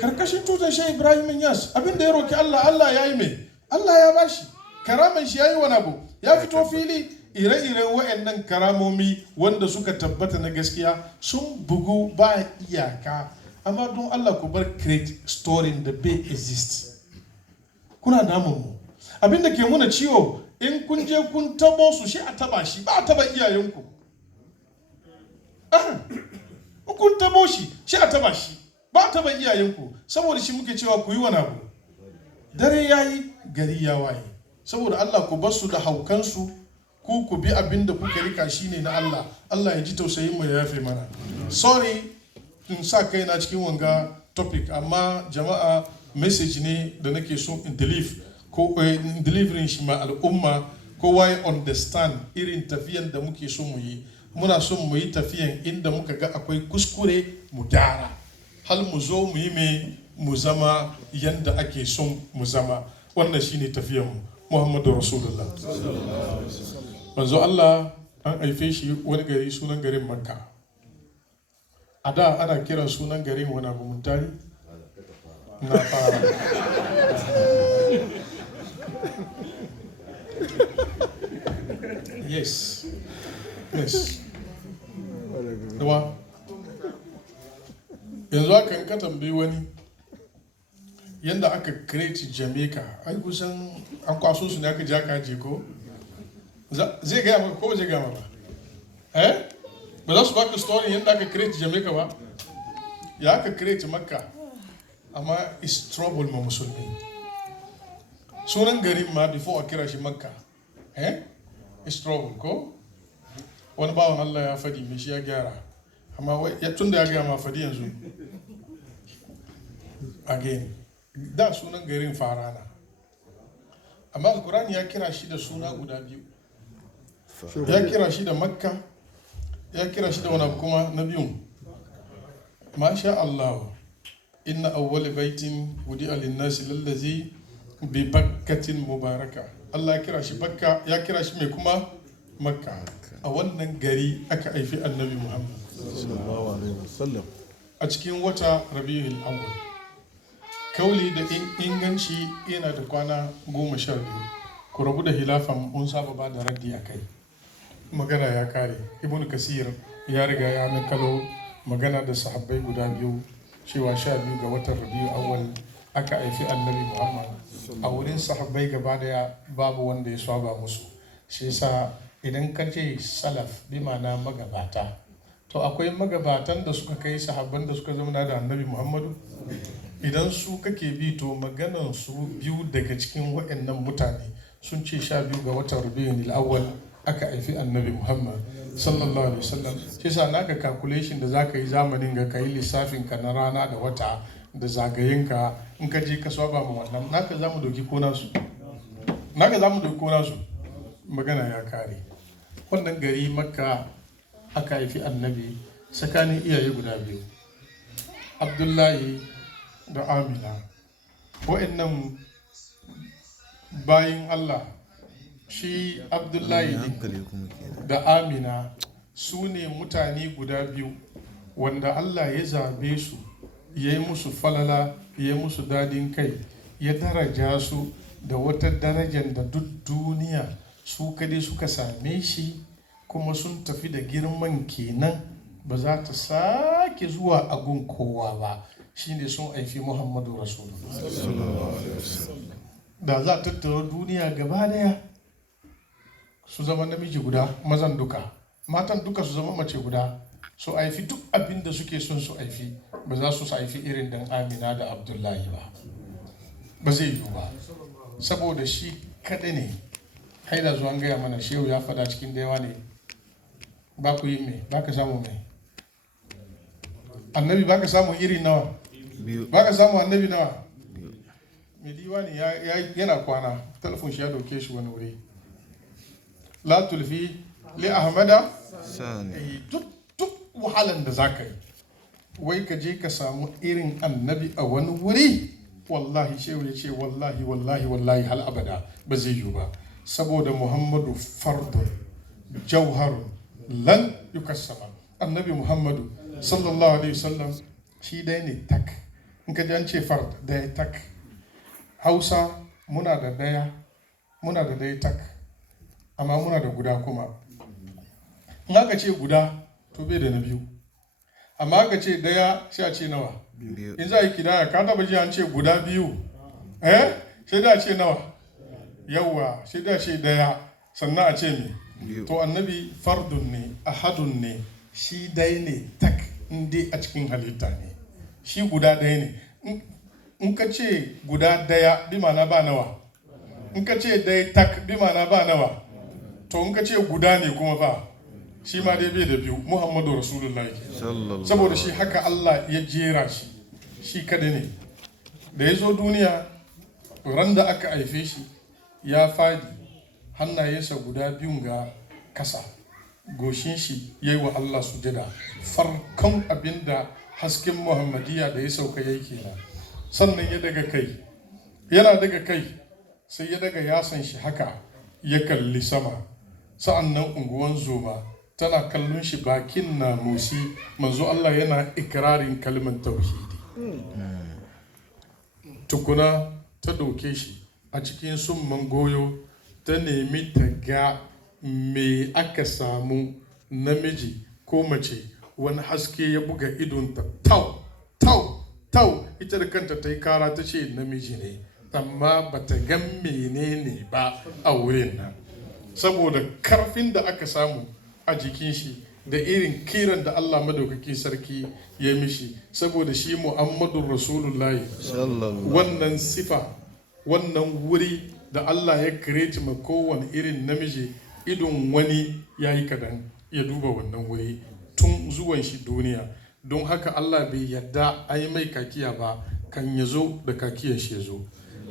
Karkashin tutan Sheikh Ibrahim Yas abin da ya roki Allah ya yi mai Allah ya bashi karaman shi yayi wani abu ya fito fili. Ire-iren waɗannan karamomi wanda suka tabbata na gaskiya sun bugu ba iyaka, amma don Allah ku bar create story da bai exist. Kuna damun mu abinda ke muna ciwo in kun je kun tabo su shi a taba shi ba a taba iyayenku. Kun tabo shi a taba shi ba a taba iyayenku, saboda shi muke cewa ku yi wani abu. Dare yayi gari ya waye, saboda Allah ku bar su da haukansu ku bi abin da kuka rika shi ne na Allah. Allah ya ji tausayin mu ya yafe mana. Sorry in sa kai na cikin wanga topic, amma jama'a message ne da nake so in delivering shi ma al'umma kowa ya understand irin tafiyan da muke so mu yi. Muna son mu yi tafiyan inda muka ga akwai kuskure mu gyara hal mu zo mu yi mu zama yanda ake son mu zama. Wannan shine tafiyan mu. Muhammadu Rasulullah. Manzo Allah an haife shi wani gari sunan garin Makka. A da ana kiran sunan garin wani abu muntari? Na fara. Yes. Dawa. Yanzu aka in ka tambayi wani yanda aka create Jamaica, ai kusan an kwaso su ne aka ja ka je ko? Zai gaya maka ko zai gaya maka? Ba za su baka story yanda aka create Jamaica ba? Ya aka create Makka, amma is trouble ma musulmi. Sunan garin ma before a kira shi Makka, is trouble ko? Wani bawan Allah ya fadi mai shi ya gyara, amma tun da ya gaya ma fadi yanzu. Again, da sunan garin Farana, amma Al-Qur'ani ya kira shi da suna guda biyu. Ya kira shi da Makka, ya kira shi da wani kuma na biyun. Masha Allah, inna awwal baitin wudi'a lin-nasi lallazi bi bakkatin mubaraka. Allah ya kira shi Bakka, ya kira shi mai kuma Makka. A wannan gari aka haifi Annabi Muhammad sallallahu alaihi wasallam a cikin wata Rabiul Awwal. Kauli da inganci yana da kwana 12. Ku rabu da hilafan mun saba ba da raddi akai. Magana ya kare. Ibn Kasir ya riga ya nakalo magana da sahabbai guda biyu cewa 12 ga watan Rabiul Awwal aka haifi Annabi Muhammad. A wurin sahabbai gaba daya babu wanda ya saba musu. Shi yasa idan ka ce salaf bi ma'ana magabata, to akwai magabatan da suka kai sahabban da suka zama da annabi Muhammadu. Idan su kake bi to maganan su biyu daga cikin waɗannan mutane sun ce 12 ga watan Rabiul Awwal aka haifi annabi Muhammad sallallahu alaihi wasallam. Shi yasa naka calculation da zaka yi zamanin ga kai lissafin ka na rana da wata da zagayenka in ka je ka saba mu wannan naka zamu doki ko nasu magana ya kare. Wannan gari Makka aka haifi annabi tsakanin iyaye guda biyu, Abdullahi da Amina. Wa'annan bayin Allah, shi Abdullahi da Amina su ne mutane guda biyu wanda Allah ya zabe su, ya yi musu falala, ya yi musu dadin kai, ya daraja su da wata darajar da duk duniya su kadai suka same shi, kuma sun tafi da girman kenan ba za ta sake zuwa agun kowa ba. Shine sun haifi Muhammadu Rasulullah. Da za ta tattara duniya gaba daya su zama namiji guda, mazan duka, matan duka su zama mace guda, su haifi duk abin da suke son su haifi, ba za su haifi irin dan Amina da Abdullahi ba zai yiwu ba, saboda shi kaɗai ne. Haida zuwan gaya mana shehu ya fada cikin dayawa ne, ba ku yi mai, ba ka samu mai annabi, ba ka samu iri nawa, ba ka samu annabi nawa. Mai diwani yana kwana, telefon shi ya dauke shi wani wuri, la tulfi li ahmada duk wahalan da za ka yi wai ka je ka samu irin annabi a wani wuri, wallahi shehu ya ce wallahi hal abada ba zai yiwu ba, saboda Muhammadu fardun jauharun lan yukassama. Annabi Muhammadu sallallahu alaihi wasallam shi dai ne tak. In ka ji an ce fard daya tak, Hausa muna da daya tak, amma muna da guda kuma. In aka ce guda to bai da na biyu, amma aka ce daya sai a ce nawa. In za a yi kidaya ka taba ji an ce guda biyu, sai da a ce nawa, yawwa sai da ce daya sannan a ce me. To annabi fardun ne, ahadun ne, shi dai ne tak, inda a cikin halitta ne, shi guda daya ne. In ka ce guda daya bi ma'ana ba nawa, in ka ce dai tak bi ma'ana ba nawa, to in ka ce guda ne kuma ba, shi ma dai bai da biyu. Muhammadu Rasulullah ke, saboda shi haka Allah ya jera shi kada ne. Da ya zo duniya, ran da aka haife shi ya fadi, hannayensa guda biyun ga kasa, goshin shi ya yi wa Allah sujada. Farkon abinda hasken Muhammadiyya da ya sauka ya yi kenan. Sannan ya daga kai, yana daga kai sai ya daga yasan shi haka ya kalli sama. Sa'annan unguwan zoma tana kallon shi, bakin na musi, manzo Allah yana ikirarin kalmar tauhidi. Tukuna ta ɗauke shi a cikin summan goyo, ta nemi ta ga me aka samu, namiji ko mace. Wani haske ya buga idonta, tau, ita da kanta ta yi kara ta ce namiji ne, amma ba ta gan menene ba a wurin nan, saboda karfin da aka samu a jikin shi da irin kiran da Allah madaukaki sarki ya mishi, saboda shi Muhammadun Rasulullahi. Wannan sifa, wannan wuri da Allah ya kireti ma kowane irin namiji, idon wani ya yi kadan ya duba wannan wuri tun zuwan shi duniya. Don haka Allah bai yadda an yi mai kakiya ba, kan ya zo da kakiyar shi ya zo.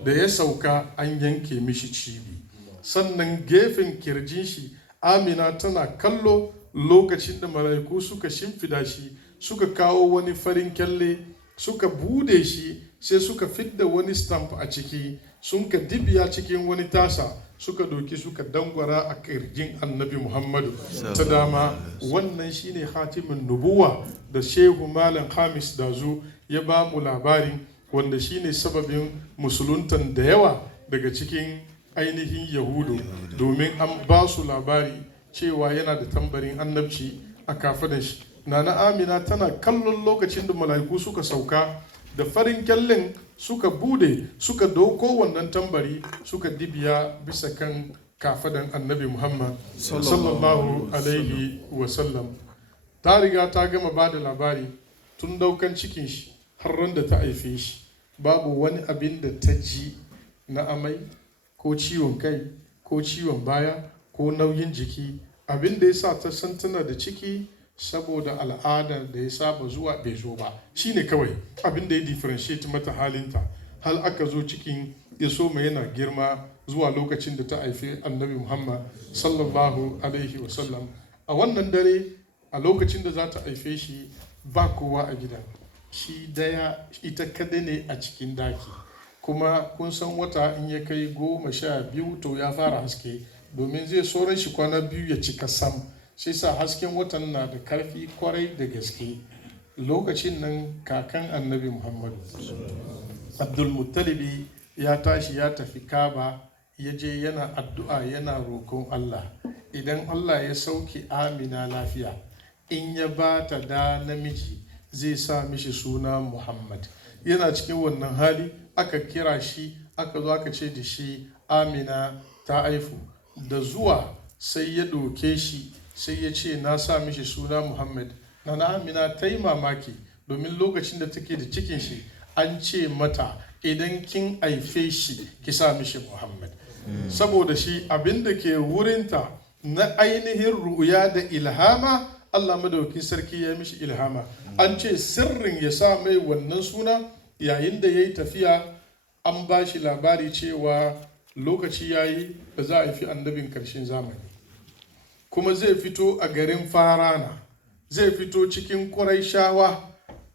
Da ya sauka an yanke mishi cibi, sannan gefen kirjin shi Amina tana kallo lokacin da mala'iku suka shimfida shi, suka kawo wani farin kyalle, suka bude shi, sai suka fidda wani stamp a ciki, sun ka dibiya cikin wani tasa, suka doki suka dangwara a kirjin annabi Muhammadu ta dama. Wannan shine hatimin nubuwa da Shehu Malam Hamis Dazu ya ba mu labarin, wanda shine sababin musuluntan da yawa daga cikin ainihin Yahudu, domin an ba su labari cewa yana da tambarin annabci a kafadan shi. Nana Amina tana kallon lokacin da mala'iku suka sauka da farin kyallen, suka bude, suka dauko wannan tambari, suka dibiya bisa kan kafadan annabi Muhammad sallallahu alaihi wasallam. ta riga ta gama ba da labari tun daukan cikin shi har ran da ta haife shi babu wani abin da ta ji na amai ko ciwon kai ko ciwon baya ko nauyin jiki. Abin da ya sa ta san tana da ciki saboda al'adar da ya saba zuwa bai zo ba, shine kawai abin da ya differentiate mata halinta. Hal aka zo cikin ya so mai yana girma zuwa lokacin da ta haifi annabi Muhammad sallallahu alaihi wasallam. A wannan dare a lokacin da za ta haife shi ba kowa a gidan, shi daya ita kada ne a cikin daki. Kuma kun san wata in ya kai 12 to ya fara haske, domin zai sauran shi kwana 2 ya cika sam. Sai sa hasken watan na da karfi kwarai da gaske. Lokacin nan kakan annabi Muhammad Abdulmuttalibi ya tashi ya tafi Kaba, ya je yana addu'a yana roƙon Allah idan Allah ya sauke Amina lafiya, in ya ba ta da namiji zai sa mishi suna Muhammad. Yana cikin wannan hali aka kira shi, aka zo aka ce da shi Amina ta haifu. Da zuwa sai ya ɗauke shi sai ya ce na sa mishi suna Muhammad. Nana Amina ta yi mamaki, domin lokacin da take da cikin shi an ce mata idan kin haife shi ki sa mishi Muhammad. Saboda shi abin da ke wurinta na ainihin ru'ya da ilhama, Allah madaukakin sarki ya mishi ilhama. An ce sirrin ya sa mai wannan suna yayin da ya yi tafiya, an ba shi labari cewa lokaci ya yi da za a haifi annabin ƙarshen zamani, kuma zai fito a garin Farana, zai fito cikin Qurayshawa,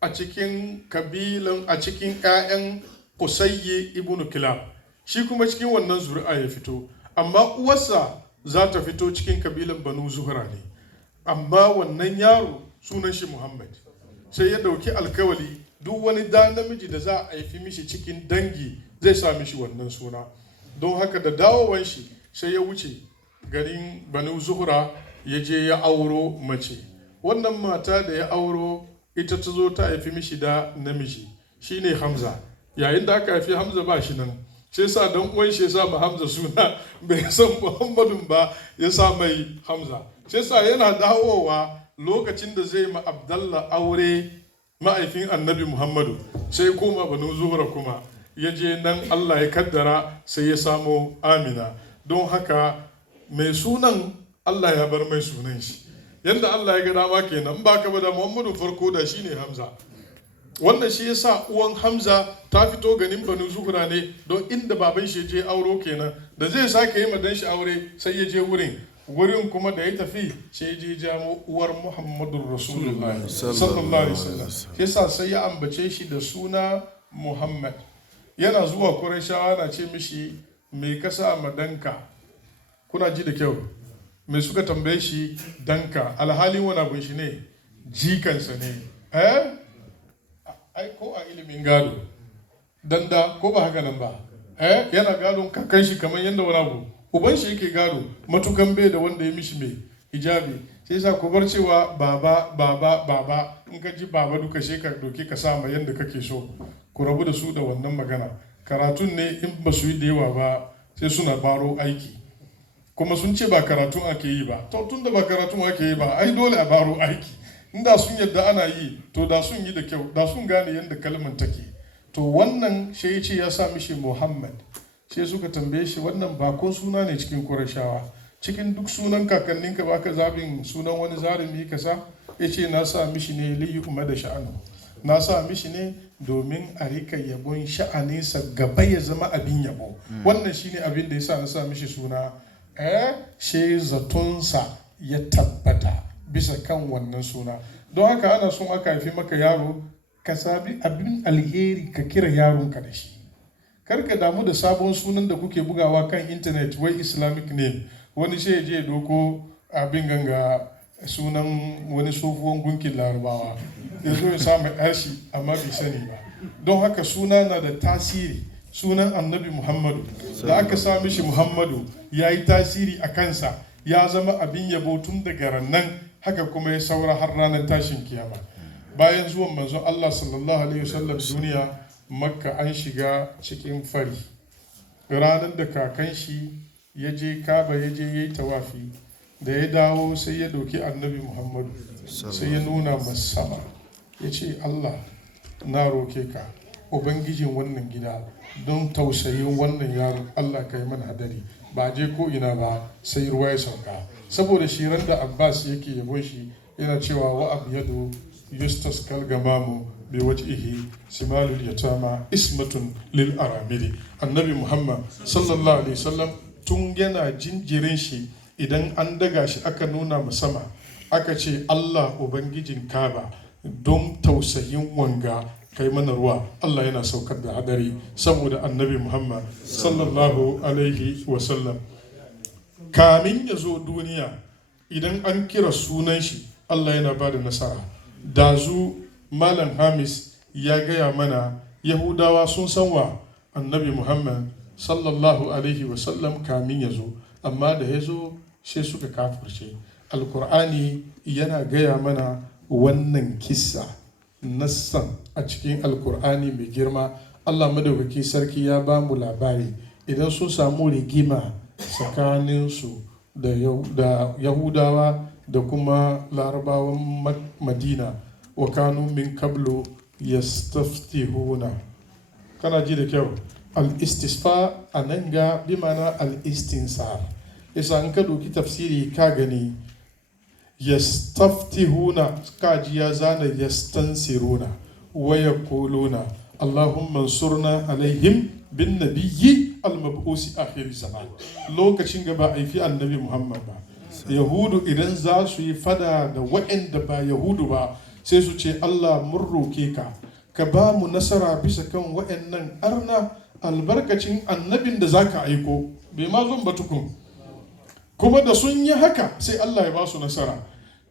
a cikin kabilan, a cikin 'ya'yan Qusayyi ibn Kilab. Shi kuma cikin wannan zuri'a ya fito, amma uwarsa za ta fito cikin kabilan Banu Zuhra ne. Amma wannan yaro sunan shi Muhammad. Sai ya dauki alkawali duk wani da namiji da za a haifi mishi cikin dangi zai sa mishi wannan suna. Don haka da dawowan shi sai ya wuce garin Banu Zuhra, ya je ya auro mace. Wannan mata da ya auro ita ta zo ta haifi mishi da namiji, shine Hamza. Yayin da aka haifi Hamza ba shi nan, sai sa dan uwan shi ya sa ma Hamza suna, bai san Muhammadun ba ya sa mai Hamza. Sai sa yana dawowa lokacin da zai ma Abdallah aure ma'aifin annabi Muhammadu, sai koma Banu Zuhra kuma ya je nan Allah ya kaddara sai ya samo Amina. Don haka mai sunan Allah ya bar mai sunan shi yanda Allah ya ga dama kenan. Ba ka ba da Muhammadu farko da shine Hamza. Wannan shi yasa uwan Hamza ta fito ganin Banu Zuhra ne, don inda baban shi je auro kenan. Da zai sake yi madan shi aure sai ya je wurin kuma da ya tafi sai ya je jamo uwar Muhammadur Rasulullah sallallahu alaihi wasallam. Yasa sai ya ambace shi da suna Muhammad. Yana zuwa Qurayshawa na ce mishi me ka sa ma danka? Kuna ji da kyau? Me suka tambaye shi danka? Alhali wani abin shi ne jikansa ne. Ai ko a ilimin gado danda ko ba haka nan ba, yana gadon kakan shi kamar yadda wani abu uban shi yake gado, matukan bai da wanda ya mishi mai hijabi. Sai sa ku bar cewa baba in ka ji baba duka shi ka doki ka sa ma yadda kake so. Ku rabu da su da wannan magana. Karatun ne in ba su yi da yawa ba sai suna baro aiki, kuma sun ce ba karatun ake yi ba. To tun da ba karatun ake yi ba ai dole a baro aiki. Inda sun yadda ana yi to da sun yi da kyau, da sun gane yadda kalmar take. To wannan shi ya ce ya sa mishi Muhammad. Sai suka tambaye shi wannan bakon suna ne cikin Qurayshawa, cikin duk sunan kakanninka baka zabin sunan wani zarumi ka sa? Ya ce na sa mishi ne liyi kuma da sha'anu, na sa mishi ne domin a rika yabon sha'aninsa gaba ya zama abin yabo. Wannan shine abin da ya sa na sa mishi suna. Shi zatonsa ya tabbata bisa kan wannan suna. Don haka ana son aka haifi maka yaro ka sabi abin alheri ka kira yaronka da shi. Kar ka damu da sabon sunan da kuke bugawa kan intanet wai Islamic name. Wani sai je doko abin ganga sunan wani tsohuwan gunkin Larabawa ya zo ya samu ɗashi amma bai sani ba. Don haka suna na da tasiri. Sunan annabi Muhammadu da aka sa mishi Muhammadu ya yi tasiri a kansa, ya zama abin yabo tun daga rannan, haka kuma ya saura har ranar tashin kiyama. Bayan zuwan manzon Allah sallallahu alaihi wasallam duniya, Makka an shiga cikin fari. Ranar da kakan shi ya je Kaba ya je yayi tawafi, da ya dawo sai ya doki annabi Muhammadu sai ya nuna sama ya ce Allah na roke ka ubangijin wannan gida don tausayin wannan yaro Allah ka yi mana hadari ba je ko ina ba sai ruwa ya sauka saboda shiran da Abbas yake yabon shi yana cewa wa abyadu yustas kalgamamu bi wajhihi simalul yatama ismatun lil aramili. Annabi Muhammad sallallahu alaihi wasallam tun yana jinjirin shi idan an daga shi aka nuna mu sama aka ce Allah ubangijin Kaba don tausayin wanga kai mana ruwa Allah yana saukar da hadari saboda Annabi Muhammad sallallahu alaihi wasallam kamin ya zo duniya idan an kira sunan shi Allah yana ba da nasara. Dazu Malam Hamis ya gaya mana Yahudawa sun san wa Annabi Muhammad sallallahu alaihi wasallam kamin ya zo, amma da ya zo sai suka kafirce. Alkur'ani yana gaya mana wannan kissa nassan a cikin Alkur'ani mai girma. Allah madaukaki sarki ya ba mu labari idan sun samu rigima tsakaninsu da Yahudawa da kuma Larabawan Madina, wa kanu min kablu yastaftihuna. Kana ji da kyau? Al-istisfa a nan ga bi mana al-istinsar. Isa an ka doki tafsiri ka gani yastaftihuna kaji ya zana yastansiruna wa yaquluna Allahumma ansurna alaihim bin nabiyyi al-mab'usi akhir zaman. Lokacin gaba aifi annabi Muhammad ba, Yahudu idan za su yi fada da waɗanda ba Yahudu ba sai su ce Allah mun roke ka ba mu nasara bisa kan waɗannan arna albarkacin annabin da zaka aiko. Bai ma zon ba tukun, kuma da sun yi haka sai Allah ya ba su nasara.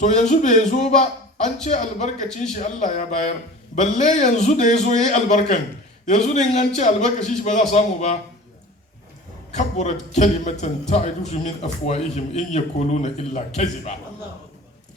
To yanzu bai zo ba, an ce albarkacin shi Allah ya bayar, balle yanzu da ya zo ya yi albarkan, yanzu ne an ce albarkacin shi ba za a samu ba. Kaburat kalimatan ta'aduhu min afwahihim in yaquluna illa kaziba.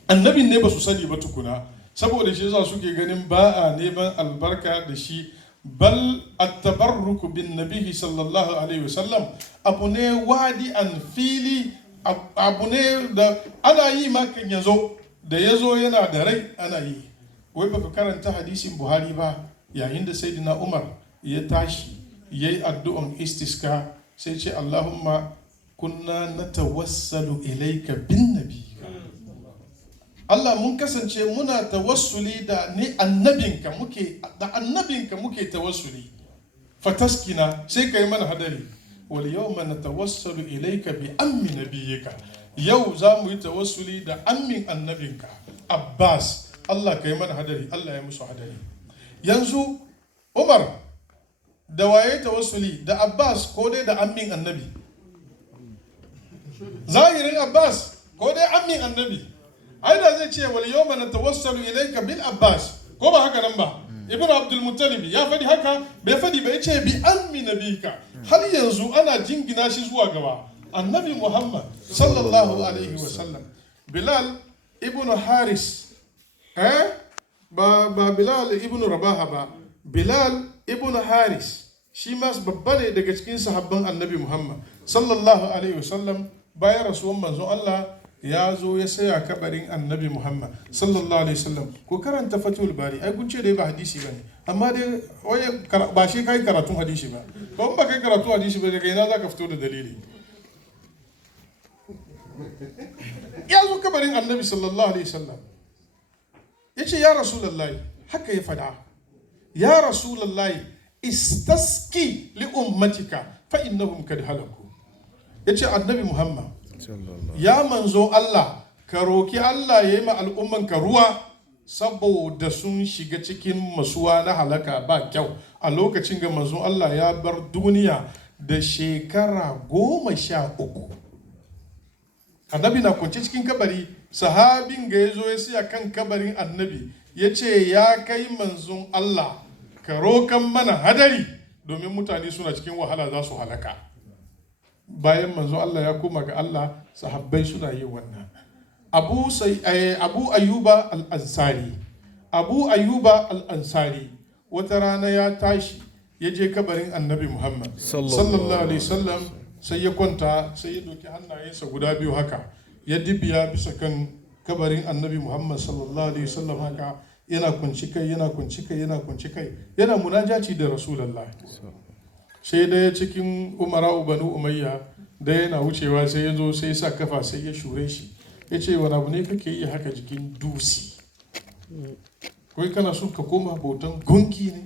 Annabin ne ba su sani ba tukuna, saboda shi yasa suke ganin ba a neman albarka da shi. Bal at-tabarruk bin nabihi sallallahu alaihi wasallam abu ne wadi an fili, abu ne da ana yi makan yazo da yazo yana da rai ana yi. Wai baka karanta hadisin Buhari ba, yayin da Sayyidina Umar ya tashi yayi addu'an istisqa sai ce Allahumma kunna natawassalu ilayka bin nabi. Allah mun kasance muna tawassuli da ni annabinka muke tawassuli. Fataskina sai kai mana hadari. Wal yawma natawassalu ilayka bi ammi nabiyyika. Yau za mu yi tawassuli da ammin annabinka Abbas. Allah kai mana hadari, Allah ya musu hadari. Yanzu Umar da waye tawassuli, da Abbas ko dai da ammin annabi? Zahirin Abbas ko dai ammin annabi? Ai da zai ce wal yawma natawassalu ilayka bil Abbas, ko ba haka nan ba? Ibn Abdul Muttalib ya fadi haka, bai fadi ba, yace bi ammi nabika. Har yanzu ana jingina shi zuwa gaba Annabi Muhammad sallallahu alaihi wasallam. Bilal ibn Haris, ba Bilal ibn Rabaha ba, Bilal ibn Haris shi ma babba ne daga cikin sahabban Annabi Muhammad sallallahu alaihi wasallam. Bayan rasuwan manzon Allah ya zo ya saya kabarin Annabi Muhammad sallallahu alaihi wasallam. Ko karanta Fathul Bari, ai kun ce dai ba hadisi bane, amma dai ba shi kai karatun hadisi ba. Ko ba kai karatun hadisi ba, daga ina zaka fito da dalili? Ya zo kabarin Annabi sallallahu alaihi wasallam, yace ya Rasulullahi, haka ya fada, ya Rasulullahi istaski li ummatika fa innahum kad halaku. Yace Annabi Muhammad, ya manzo Allah, ka roki Allah ya yi ma al'ummanka ruwa saboda sun shiga cikin masuwa na halaka ba kyau. A lokacin ga manzo Allah ya bar duniya da shekara 13. Annabi na kwance cikin kabari, sahabin ga ya zo ya siya kan kabarin Annabi ya ce ya kai manzon Allah ka rokan mana hadari domin mutane suna cikin wahala za su halaka. Bayan manzo Allah ya koma ga Allah, sahabbai suna yin wannan. Abu Ayyuba al-Ansari wata rana ya tashi ya je kabarin Annabi Muhammad sallallahu alaihi wasallam, sai ya kwanta, sai ya doki hannayensa guda biyu haka ya dibiya bisa kan kabarin annabi Muhammad sallallahu alaihi wasallam haka yana kunci kai yana munajaci da Rasulullah. Sai daya cikin umara banu umayya da yana wucewa sai ya zo sai sa kafa sai ya shure shi ya ce wani abu ne kake yi haka jikin dusi, kai kana so ka koma bautan gunki ne?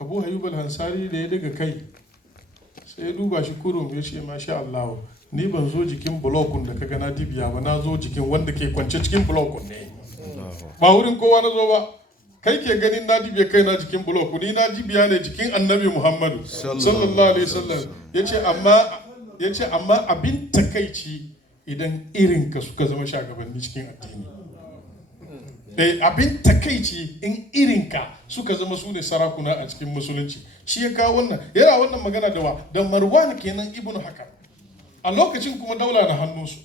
Abu Ayyub al-Ansari da ya daga kai sai ya duba shi kurum ya ce masha Allah, ni ban zo jikin bulokun da kaga na dibiya ba, na zo jikin wanda ke kwance cikin bulokun ne, ba wurin kowa na zo ba. Kai ke ganin na dibiya kai na jikin bulokun, ni na dibiya ne jikin annabi Muhammadu sallallahu alaihi wasallam. yace amma abin takaici idan irin ka suka zama shagabanni cikin addini. Abin takaici in irinka suka zama su ne sarakuna a cikin musulunci. Shi ya kawo wannan, yana wannan magana da Marwan kenan ibn Hakam. A lokacin kuma daula na hannunsu.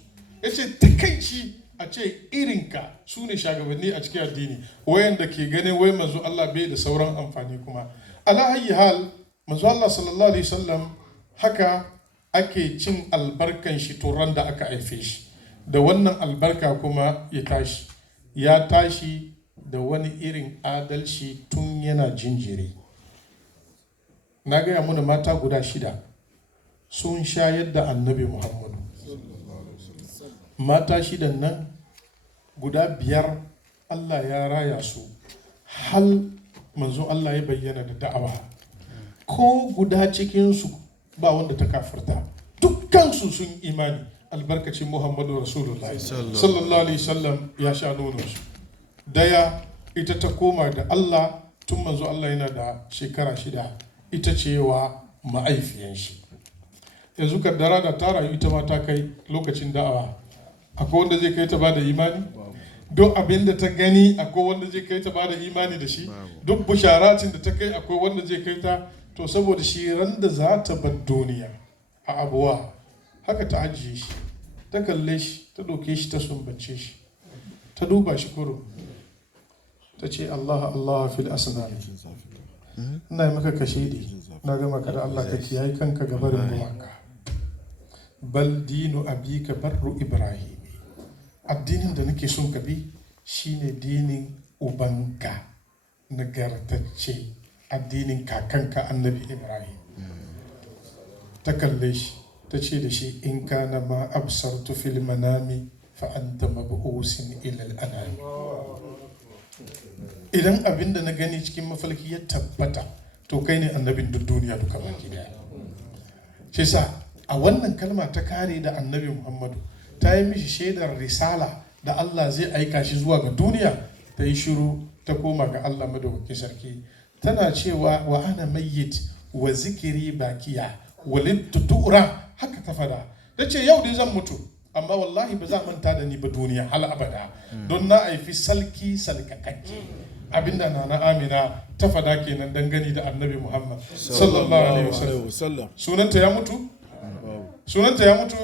Ya ce takaici a ce irinka su ne shagabanni a cikin addini, wayanda ke ganin wai manzo Allah bai da sauran amfani kuma. Ala hayyi hal, manzo Allah sallallahu alaihi wasallam haka ake cin albarkan shi turan da aka haife shi. Da wannan albarka kuma ya tashi da wani irin adalci tun yana jinjiri. Na gaya muna mata guda 6 sun shayar da annabi Muhammadu. Mata 6 nan guda 5 Allah ya raya su hal manzo Allah ya bayyana da da'awa. Ko guda cikinsu ba wanda ta kafirta, dukkansu sun imani albarkacin Muhammadu Rasulullah sallallahu alaihi wasallam ya sha nononsu. Daya ita ta koma da Allah tun manzo Allah yana da shekara 6, ita cewa ma'aifiyan shi. Yanzu kaddara da ta rayu ita ma ta kai lokacin da'awa, akwai wanda zai kai ta ba da imani? Duk abin da ta gani akwai wanda zai kai ta ba da imani da shi? Duk busharatin da ta kai akwai wanda zai kai ta? To saboda shi ran da za ta bar duniya a abuwa haka ta ajiye shi, ta kalle shi, ta ɗauke shi, ta sumbace shi, ta duba shi kuro, ta ce Allah Allah fil asnani, ina yi maka kashedi, na gama ka da Allah ka kiyaye kanka ga barin gumaka. Bal dinu abika barru Ibrahim, addinin da nake son ka bi shine dinin ubanka nagartacce, addinin kakanka annabi Ibrahim. Ta kalle shi ta ce da shi in kana ma absartu fil manami fa anta mab'usin ila al-anami. Idan abin da na gani cikin mafalki ya tabbata to kai ne annabin duk duniya duka baki daya. Shi sa a wannan kalma ta kare da annabi Muhammadu, ta yi mishi shaidar risala da Allah zai aika shi zuwa ga duniya, ta yi shiru ta koma ga Allah madaukakin sarki. Tana cewa wa ana mayyit wa zikiri bakiya walidtu tu'ra, haka ta fada. Ta ce yau dai zan mutu amma wallahi ba za manta da ni ba duniya hal abada, don na haifi salkakakke. Abinda Nana Amina ta fada kenan dangane da annabi Muhammad sallallahu alaihi wasallam. Sunanta ya mutu? Sunanta ya mutu?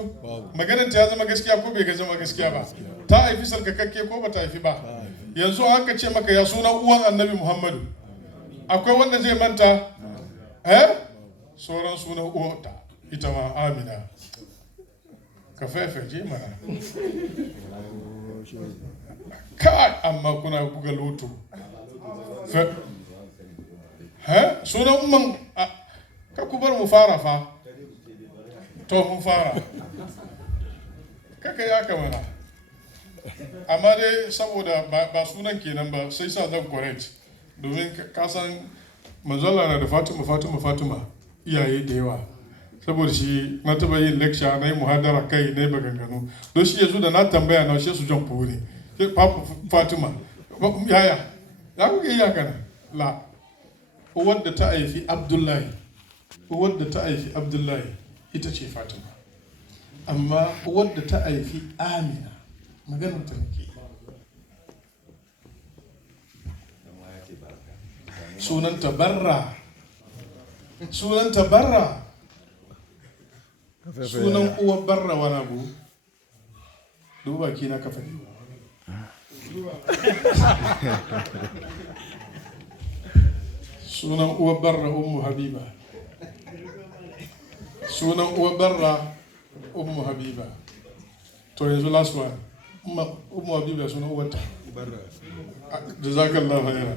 Magananta ya zama gaskiya ko bai zama gaskiya ba? Ta haifi salkakakke ko ba ta haifi ba? Yanzu haka ce maka ya sunan uwan annabi Muhammadu, akwai wanda zai manta? Sauran sunan uwanta ita ma Amina. Ka faifaje mana. Kai amma kuna buga loto. Sunan umman ka ku bar mu fara fa. To mun fara. Kaka ya kamana. Amma dai saboda ba sunan kenan ba sai sa zan correct. Domin ka san manzala na da Fatima iyaye da yawa. Saboda shi na taba yin lecture na yi muhadara kai na yi maganganu. Don shi yanzu da na tambaya na shi su jan ne. Fatima yaya ya kuke yi haka la uwar da ta haifi Abdullahi ita ce Fatima, amma uwar da ta haifi Amina maganar ta nake. Sunanta Barra. Sunan uwar Barra wani abu duba ki na kafa. Sunan uwar Barra Ummu Habiba. Sunan uwar Barra Ummu Habiba. To yanzu last one. umma bibiya suna uwarta da zakallah hayra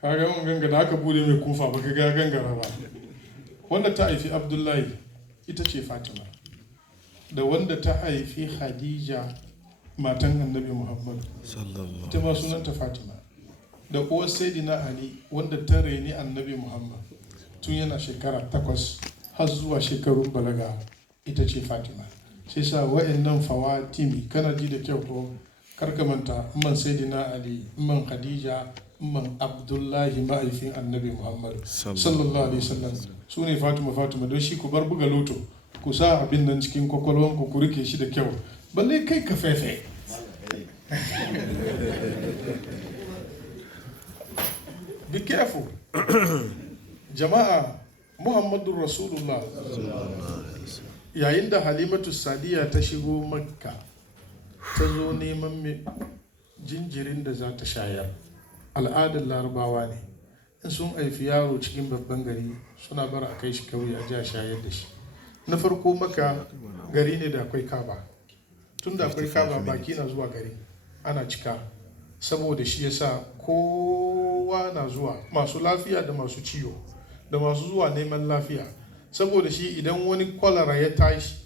kaga mun ganga da aka bude mai kufa ba kaga ya gangara ba. Wanda ta haifi Abdullahi ita ce Fatima, da wanda ta haifi Khadija matan Annabi Muhammad ita ma sunanta Fatima, da uwar Sayyidina Ali wanda ta reni Annabi Muhammad tun yana shekara 8 har zuwa shekarun balaga ita ce Fatima. Sai sa wa'annan fawatimi kana ji da kyau ko karka manta man Sayyidina Ali, man Khadija, man Abdullahi ma'aifin Annabi Muhammad sallallahu alaihi wasallam su ne Fatima don shi ku bar buga loto ku sa abin nan cikin kwakwalwanku ku rike shi da kyau balle kai ka fefe. Be careful. Jama'a Muhammadun Rasulullah yayin da Halimatu Sadiya ta shigo Makka ta zo neman jinjirin da za ta shayar. Al'adar Larabawa ne in sun haifi yaro cikin babban gari suna bar a kai shi kauye a ji a shayar da shi. Na farko Makka gari ne da akwai Kaba, tun da akwai Kaba baki na zuwa gari ana cika, saboda shi yasa kowa na zuwa, masu lafiya da masu ciwo da masu zuwa neman lafiya, saboda shi idan wani kwalara ya tashi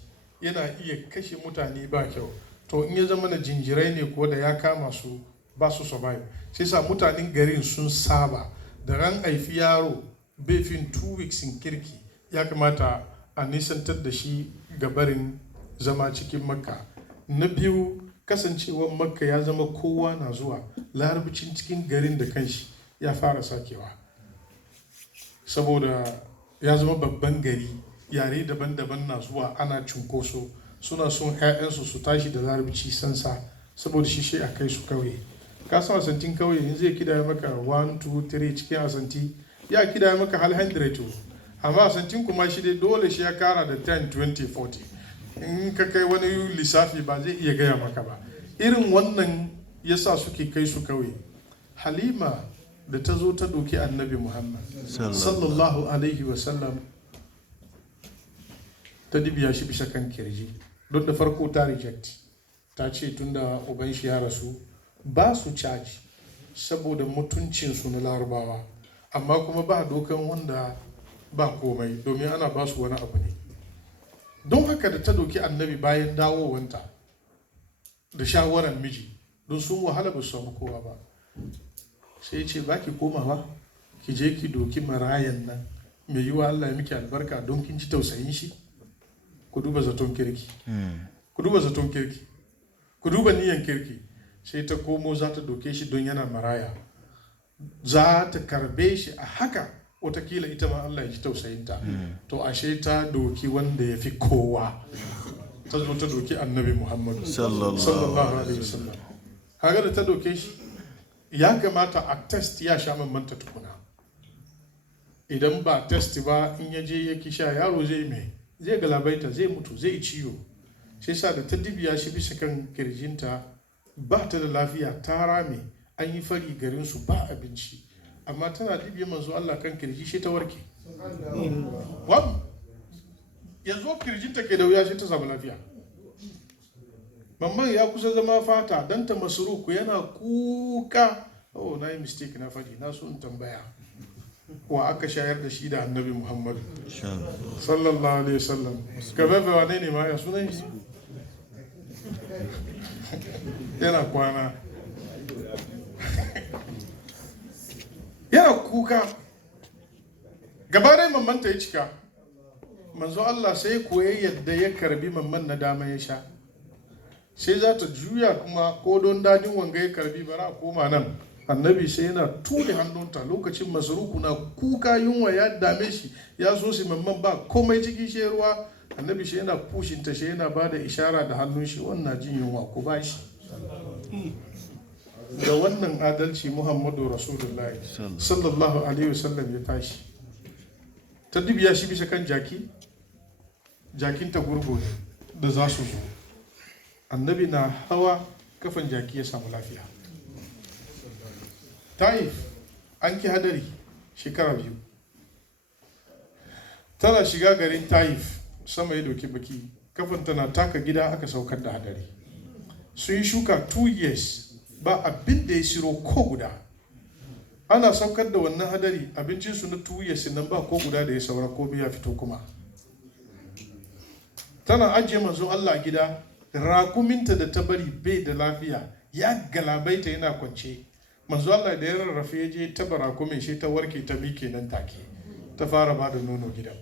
yana iya kashe mutane ba kyau, to in ya zama na jinjirai ne ko da ya kama su ba su survive. Sai sa mutanen garin sun saba da ran haifi yaro befin 2 weeks in kirki ya kamata a nisantar da shi gabarin zama cikin Makka. Na biyu, kasancewar Makka ya zama kowa na zuwa, larabcin cikin garin da kanshi ya fara sakewa, saboda ya zama babban gari, yare daban-daban na zuwa ana cunkoso, suna son 'ya'yansu su tashi da larabci sansa, saboda shi a kai su kauye. Ka san asantin kauye in zai kidaya maka 1 2 3 cikin asanti ya kidaya maka hal 100, amma asantin kuma shi dai dole shi ya kara da 10 20 40. In ka kai wani lissafi ba zai iya gaya maka ba. Irin wannan yasa suke kai su kauye. Halima da ta zo ta doki Annabi Muhammad sallallahu alaihi wasallam ta dibiya shi bisa kan kirji, don da farko ta reject, ta ce tunda uban shi ya rasu ba su caji saboda mutuncinsu na Larabawa, amma kuma ba dokan wanda ba komai domin ana ba su wani abu ne. Don haka da ta doki Annabi bayan dawowanta da shawarar miji, don sun wahala ba su samu kowa ba, sai ce ba ki komawa ki je ki doki marayan nan, mai yiwa Allah ya miki albarka don kin ji tausayin shi. Ku duba zaton kirki, ku duba zaton kirki, ku duba niyan kirki. Sai ta komo za ta doke shi don yana maraya, za ta karbe shi a haka, watakila ita ma Allah ya ji tausayinta. To ashe ta doki wanda ya fi kowa, ta zo ta doki Annabi Muhammadu sallallahu alaihi wasallam. Haka da ta doke shi ya kamata a test ya sha mamanta tukuna, idan ba test ba in ya je ya kisha yaro zai mai, zai galabaita, zai mutu, zai ciwo. Sai sa da ta dibiya shi bisa kan kirjinta ba ta da lafiya, ta rame, an yi fari garin su ba abinci, amma tana dibiya manzo Allah kan kirji shi ta warke. Yanzu kirjinta ke da wuya shi ta samu lafiya. Mamman ya kusa zama fata, danta Masruku yana kuka, oh na yi mistake na fadi, na so in tambaya wa aka shayar da shi da Annabi Muhammad sallallahu alaihi wasallam. Gababe wane ne ma ya sunan shi? Yana kwana yana kuka, gaba dai mamman ta yi cika. Manzo Allah sai koya yadda ya karbi mamman na dama ya sha, sai za ta juya kuma ko don dajin wanga ya karbi bara a koma nan. Annabi sai yana tule hannunta, lokacin Masruku na kuka, yunwa ya dame shi, ya so shi mamman ba komai cikin shi ruwa. Annabi shi yana pushinta, shi yana ba da ishara da hannun shi, wannan jin yunwa ku ba shi. Da wannan adalci Muhammadu Rasulullahi sallallahu alaihi wasallam ya tashi, ta dibiya shi bisa kan jaki, jakinta gurgu ne da za su zo. Annabi na hawa kafan jaki ya samu lafiya. Taif an ki hadari shekara 2, tana shiga garin Taif sama ya doki baki, kafan tana taka gida aka saukar da hadari. sun yi shuka 2 years ba abin da ya siro ko guda. Ana saukar da wannan hadari abincinsu na 2 years nan ba ko guda da ya saura ko biya fito kuma. Tana ajiye manzo Allah gida, rakuminta da ta bari bai da lafiya ya galabaita yana kwance. Manzo Allah da ya rarrafe ya je ta rakumin shi ta warke ta mike nan take ta fara ba da nono gidan.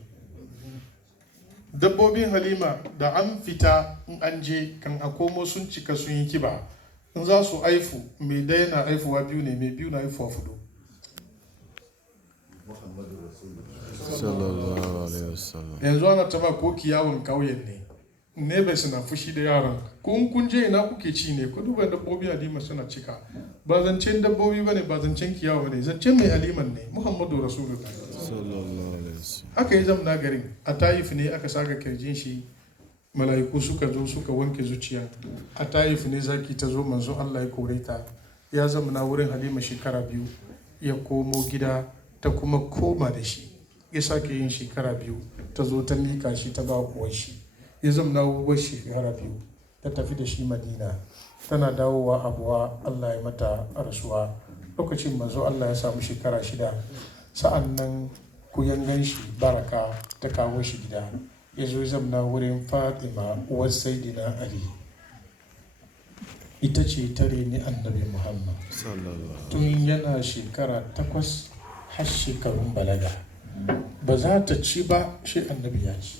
Dabbobin Halima da an fita in an je kan a komo sun cika sun yi kiba, in za su aifu mai daya na aifuwa biyu ne, mai biyu na aifuwa fudu. Yanzu ana taba ko kiyawan kauyen ne bai suna fushi da yaran, ko in kun je ina kuke ci ne, ku duba dabbobi Halima suna cika. Ba zancen dabbobi bane, ba zancen kiyawa bane, zancen mai Haliman ne, Muhammadu Rasulullah. Aka yi zamna garin a Taif ne, aka saka kirjin shi, mala'iku suka zo suka wanke zuciya. A Taif ne zaki ta zo, manzo Allah ya kore ta, ya zamna wurin Halima shekara 2, ya komo gida ta kuma koma da shi, ya sake yin shekara 2, ta zo ta mika shi ta ba uwar shi, ya zamna uwar shekara 2, ta tafi da shi Madina. Tana dawowa abuwa Allah ya mata rasuwa. Lokacin manzo Allah ya samu shekara 6, sa'an nan kuyangan shi Baraka ta kawo shi gida, ya zo zamna wurin Fatima uwar Saidina Ali. Ita ce ta reni Annabi Muhammad tun yana shekara 8 har shekarun balaga. Ba za ta ci ba shi Annabi ya ci,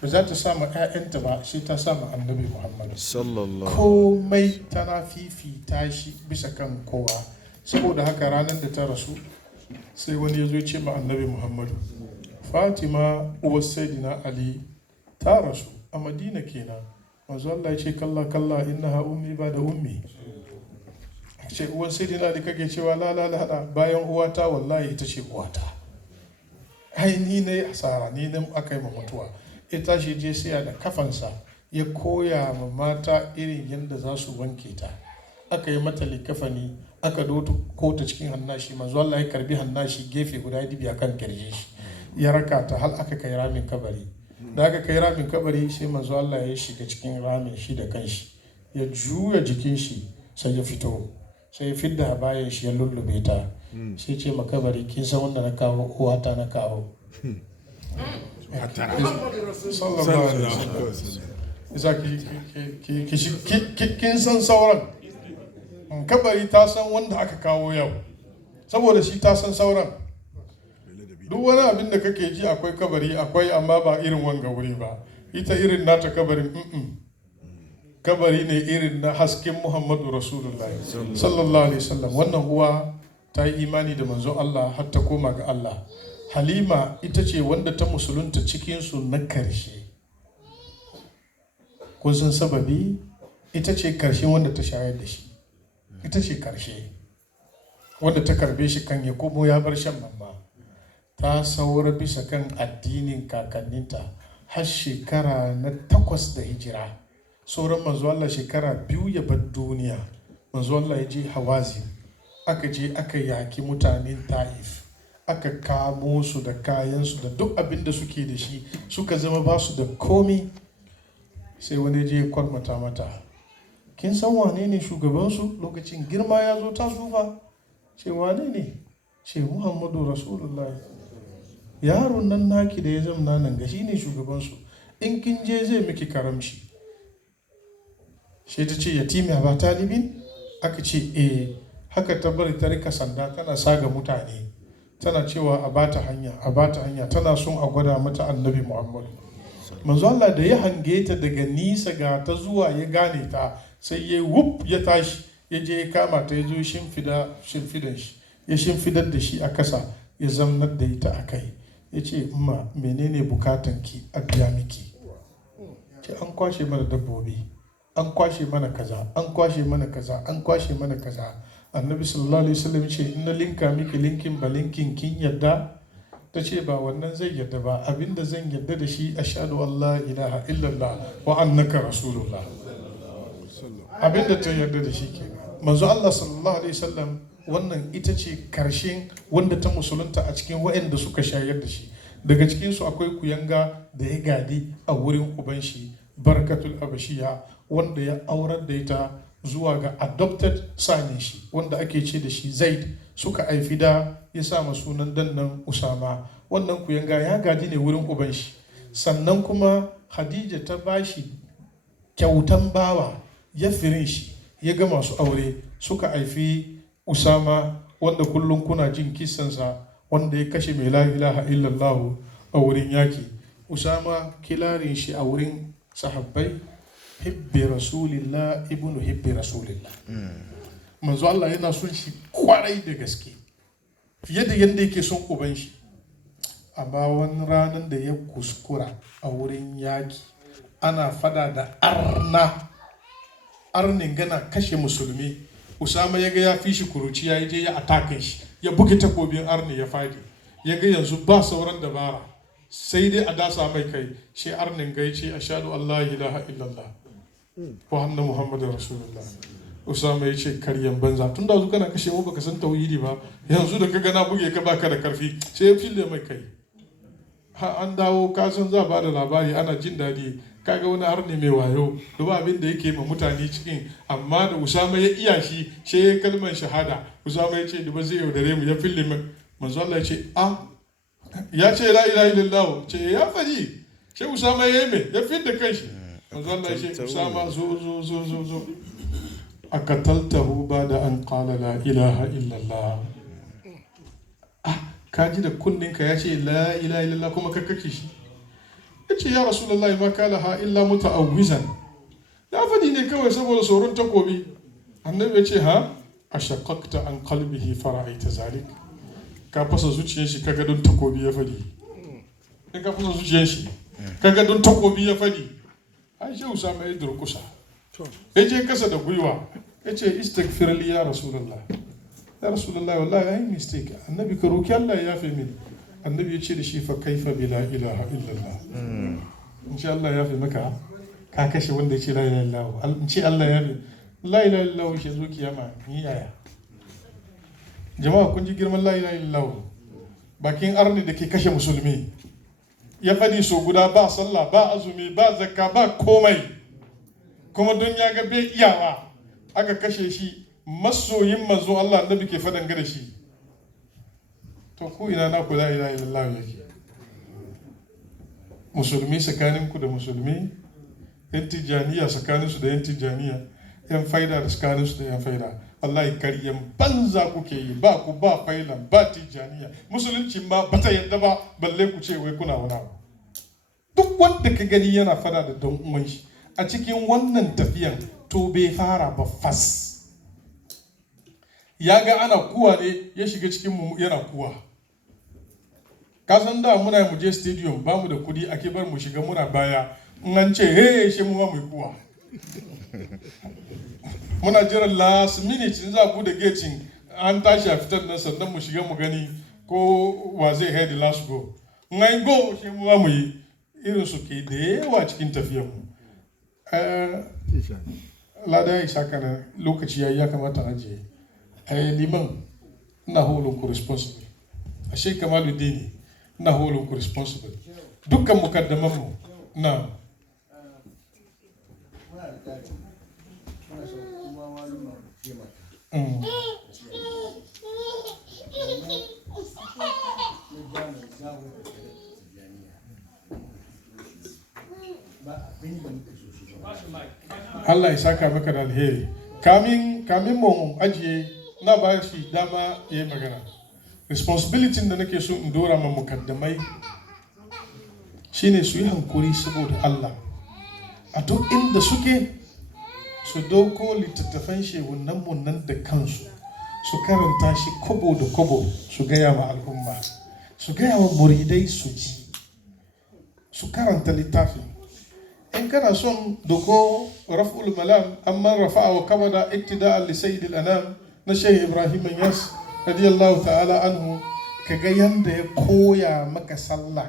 ba za ta sama 'ya'yanta ba shi ta sama Annabi Muhammad. Komai tana fifita shi bisa kan kowa. Saboda haka ranar da ta rasu sai wani ya zo ce ma Annabi Muhammadu, Fatima uwar Sayyidina Ali ta rasu a Madina kenan. Manzo Allah ya ce kalla innaha ummi ba da ummi. Ce uwar Sayyidina Ali kake cewa la bayan uwata wallahi ita ce uwata. Ai ni ne asara, ni ne aka yi mutuwa. Ya tashi je sai da kafansa ya koya ma mata irin yadda za su wanke ta. Aka yi mata likafani, aka doto ko ta cikin hannashi. Manzo Allah ya karbi hannashi gefe guda dibi akan kirje shi, ya raka ta har aka kai ramin kabari. Da aka kai ramin kabari sai manzo Allah ya shiga cikin ramin shi da kanshi, ya juya jikin shi sai ya fito, sai ya fidda bayan shi ya lullube ta, sai ce makabari kin san wanda na kawo, uwata na kawo. Kin san sauran, kabari ta san wanda aka kawo yau, saboda shi ta san sauran. Duk wani abin da kake ji akwai kabari akwai, amma ba irin wanga wuri ba. Ita irin nata kabarin kabari ne irin na hasken Muhammadu Rasulullah sallallahu alaihi wasallam. Wannan uwa ta yi imani da manzon Allah har ta koma ga Allah. Halima ita ce wanda ta musulunta cikinsu na karshe. Kun san sababi? Ita ce karshe wanda ta shayar da shi, ita ce karshe wanda ta karbe shi kan ya komo ya bar shan mamma. Ta saura bisa kan addinin kakanninta har shekara na 8 da hijira. Sauran manzo Allah shekara 2 ya bar duniya. Manzo Allah ya je Hawazin, aka je aka yaki mutanen Taif, aka kamo su da kayansu da duk abin da suke da shi, suka zama ba su da komi. Sai wani je kwarmata mata, kin san wane ne shugabansu? Lokacin girma ya zo ta tsufa. Ce wane ne? Ce Muhammadu Rasulullah. Yaron nan naki da ya zamna nan ga shi ne shugabansu, in kin je zai miki karamci. Sai ta ce yatimi ba talibin? Aka ce haka ta bari ta rika sanda tana saga mutane, tana cewa a bata hanya, tana son a gwada mata Annabi Muhammad. Manzo Allah da ya hange ta daga nisa ga ta zuwa ya gane ta, sai ya wuf ya tashi ya je ya kama ta, ya zo shimfidan shi, ya shimfidar da shi a kasa, ya zamnar da ita a kai, ya ce umma menene bukatanki a biya miki. Ce an kwashe mana dabbobi, an kwashe mana kaza, an kwashe mana kaza, an kwashe mana kaza. Annabi sallallahu alaihi wasallam ce in na linka miki linkin ba linkin kin yadda? Ta ce ba wannan zai yadda ba, abinda zan yadda da shi ashhadu an la ilaha illallah wa annaka rasulullah. Abinda ta yarda da shi kenan. Manzo Allah sallallahu alaihi wasallam wannan ita ce karshen wanda ta musulunta a cikin waɗanda suka shayar da shi. Daga cikinsu akwai kuyanga da ya gadi a wurin uban shi, Barkatul Abashiya, wanda ya aurar da ita zuwa ga adopted sanin shi wanda ake ce da shi Zaid, suka haifi da ya sa sunan dannan Usama. Wannan kuyanga ya gaji ne wurin uban shi, sannan kuma Khadija ta bashi kyautan bawa ya firin shi, ya ga masu aure suka haifi Usama, wanda kullum kuna jin kisansa, wanda ya kashe mai la ilaha illallah a wurin yaki. Usama kilarin shi a wurin sahabbai hibbi rasulillah ibnu hibbi rasulillah. Manzo Allah yana son shi kwarai da gaske fiye da yadda yake son uban shi. Amma wani ranar da ya kuskura a wurin yaki, ana fada da arnin gana kashe musulmi. Usama ya ga ya fi shi kuruci, ya je ya atakin shi, ya buge takobin arni ya fadi. Ya ga yanzu ba sauran dabara, sai dai a dasa mai kai. Shi arnin ga ya ce ashhadu an la ilaha illallah wa anna muhammadar rasulullah. Usama ya ce karyan banza, tun da kana kashe mu baka san tauhidi ba, yanzu da kaga na buge ka baka da karfi. Sai ya fille mai kai. An dawo kasan za ba da labari, ana jin daɗi. Kaga wani arni mai wayo, duba abin da yake ma mutane cikin, amma da Usama ya iya shi, sai ya kalmar shahada. Usama ya ce duba zai yaudare mu, ya fille mai. Manzo Allah ya ce ya ce la ilaha illallah, ce ya fadi. Sai Usama ya yi mai, ya fidda kanshi. Manzo Allah ya ce Usama zo akataltahu bada an qala la ilaha illallah. Kaji da kunninka ya ce la ilaha illallah kuma ka kake shi. Ya ce ya Rasulullahi ma kalaha illa muta'awwizan. Ya fadi ne kawai saboda tsoron takobi. Annabi ya ce ashaqaqta an qalbihi fara'aita zalik. Ka fasa zuciyar shi kaga don takobi ya fadi. In ka fasa zuciyar shi kaga don takobi ya fadi. Ai shi Usama ya durkusa. Ya je kasa da gwiwa. Ya ce istaghfir li ya Rasulullah. Ya Rasulullah wallahi ai mistake. Annabi ka roki Allah ya yafe mini. Annabi ya ce da shi fa kaifa bila ilaha illallah. Insha Allah ya yafe maka. Ka kashe wanda ya ce la ilaha illallah. In ce Allah ya yafe. La ilaha illallah shi zo kiyama ni yaya. Jama'a kun ji girman la ilaha illallah. Bakin arni da ke kashe musulmi. Ya fadi so guda ba sallah, ba azumi, ba zakka, ba komai. Kuma don ya ga bai iyawa aka kashe shi. Masoyin manzo Allah annabi ke fadan ga da shi. To ku ina na ku la ilaha illallah yake. Musulmi tsakaninku da musulmi, yan tijaniya tsakaninsu da yan tijaniya, yan faida da tsakaninsu da yan faida. Wallahi karyan banza kuke yi, ba ku ba faila ba tijaniya. Musulunci ma bata yadda ba, balle ku ce wai kuna wani abu. Duk wanda ka gani yana fada da dan uwan shi a cikin wannan tafiyan, to bai fara ba fas. Ya ga ana kuwa ne, ya shiga cikin mu yana kuwa. Kasan da muna mu je stadium ba mu da kudi, ake bar mu shiga muna baya. In an ce he shi mu ma mu kuwa. Muna jiran last minute in za a bude gating, an tashi a fitar nan sannan mu shiga mu gani ko wa zai head last go. In an go shi mu ma mu yi. Irin su ke da yawa cikin tafiyar mu. Lada ya isa kana lokaci ya kamata ajiye. Liman ina holin ku responsible. Ashe Kamaluddin ina holin ku responsible. Dukkan mukaddaman mu na Allah ya saka maka da alheri. Kamin mu ajiye na ba shi dama ya yi magana. Responsibility da nake so in dora ma mukaddamai shine su yi hankuri saboda Allah. A duk inda suke su dauko littattafan shehunan mu nan da kansu, su karanta shi kobo da kobo, su gaya ma al'umma, su gaya wa muridai su ji, su karanta littafin. In kana son doko raf'ul malam amma rafa'a wa kabada iktida'an li sayyidil anam na Sheikh Ibrahim Yas radiyallahu ta'ala anhu, kaga yanda ya koya maka sallah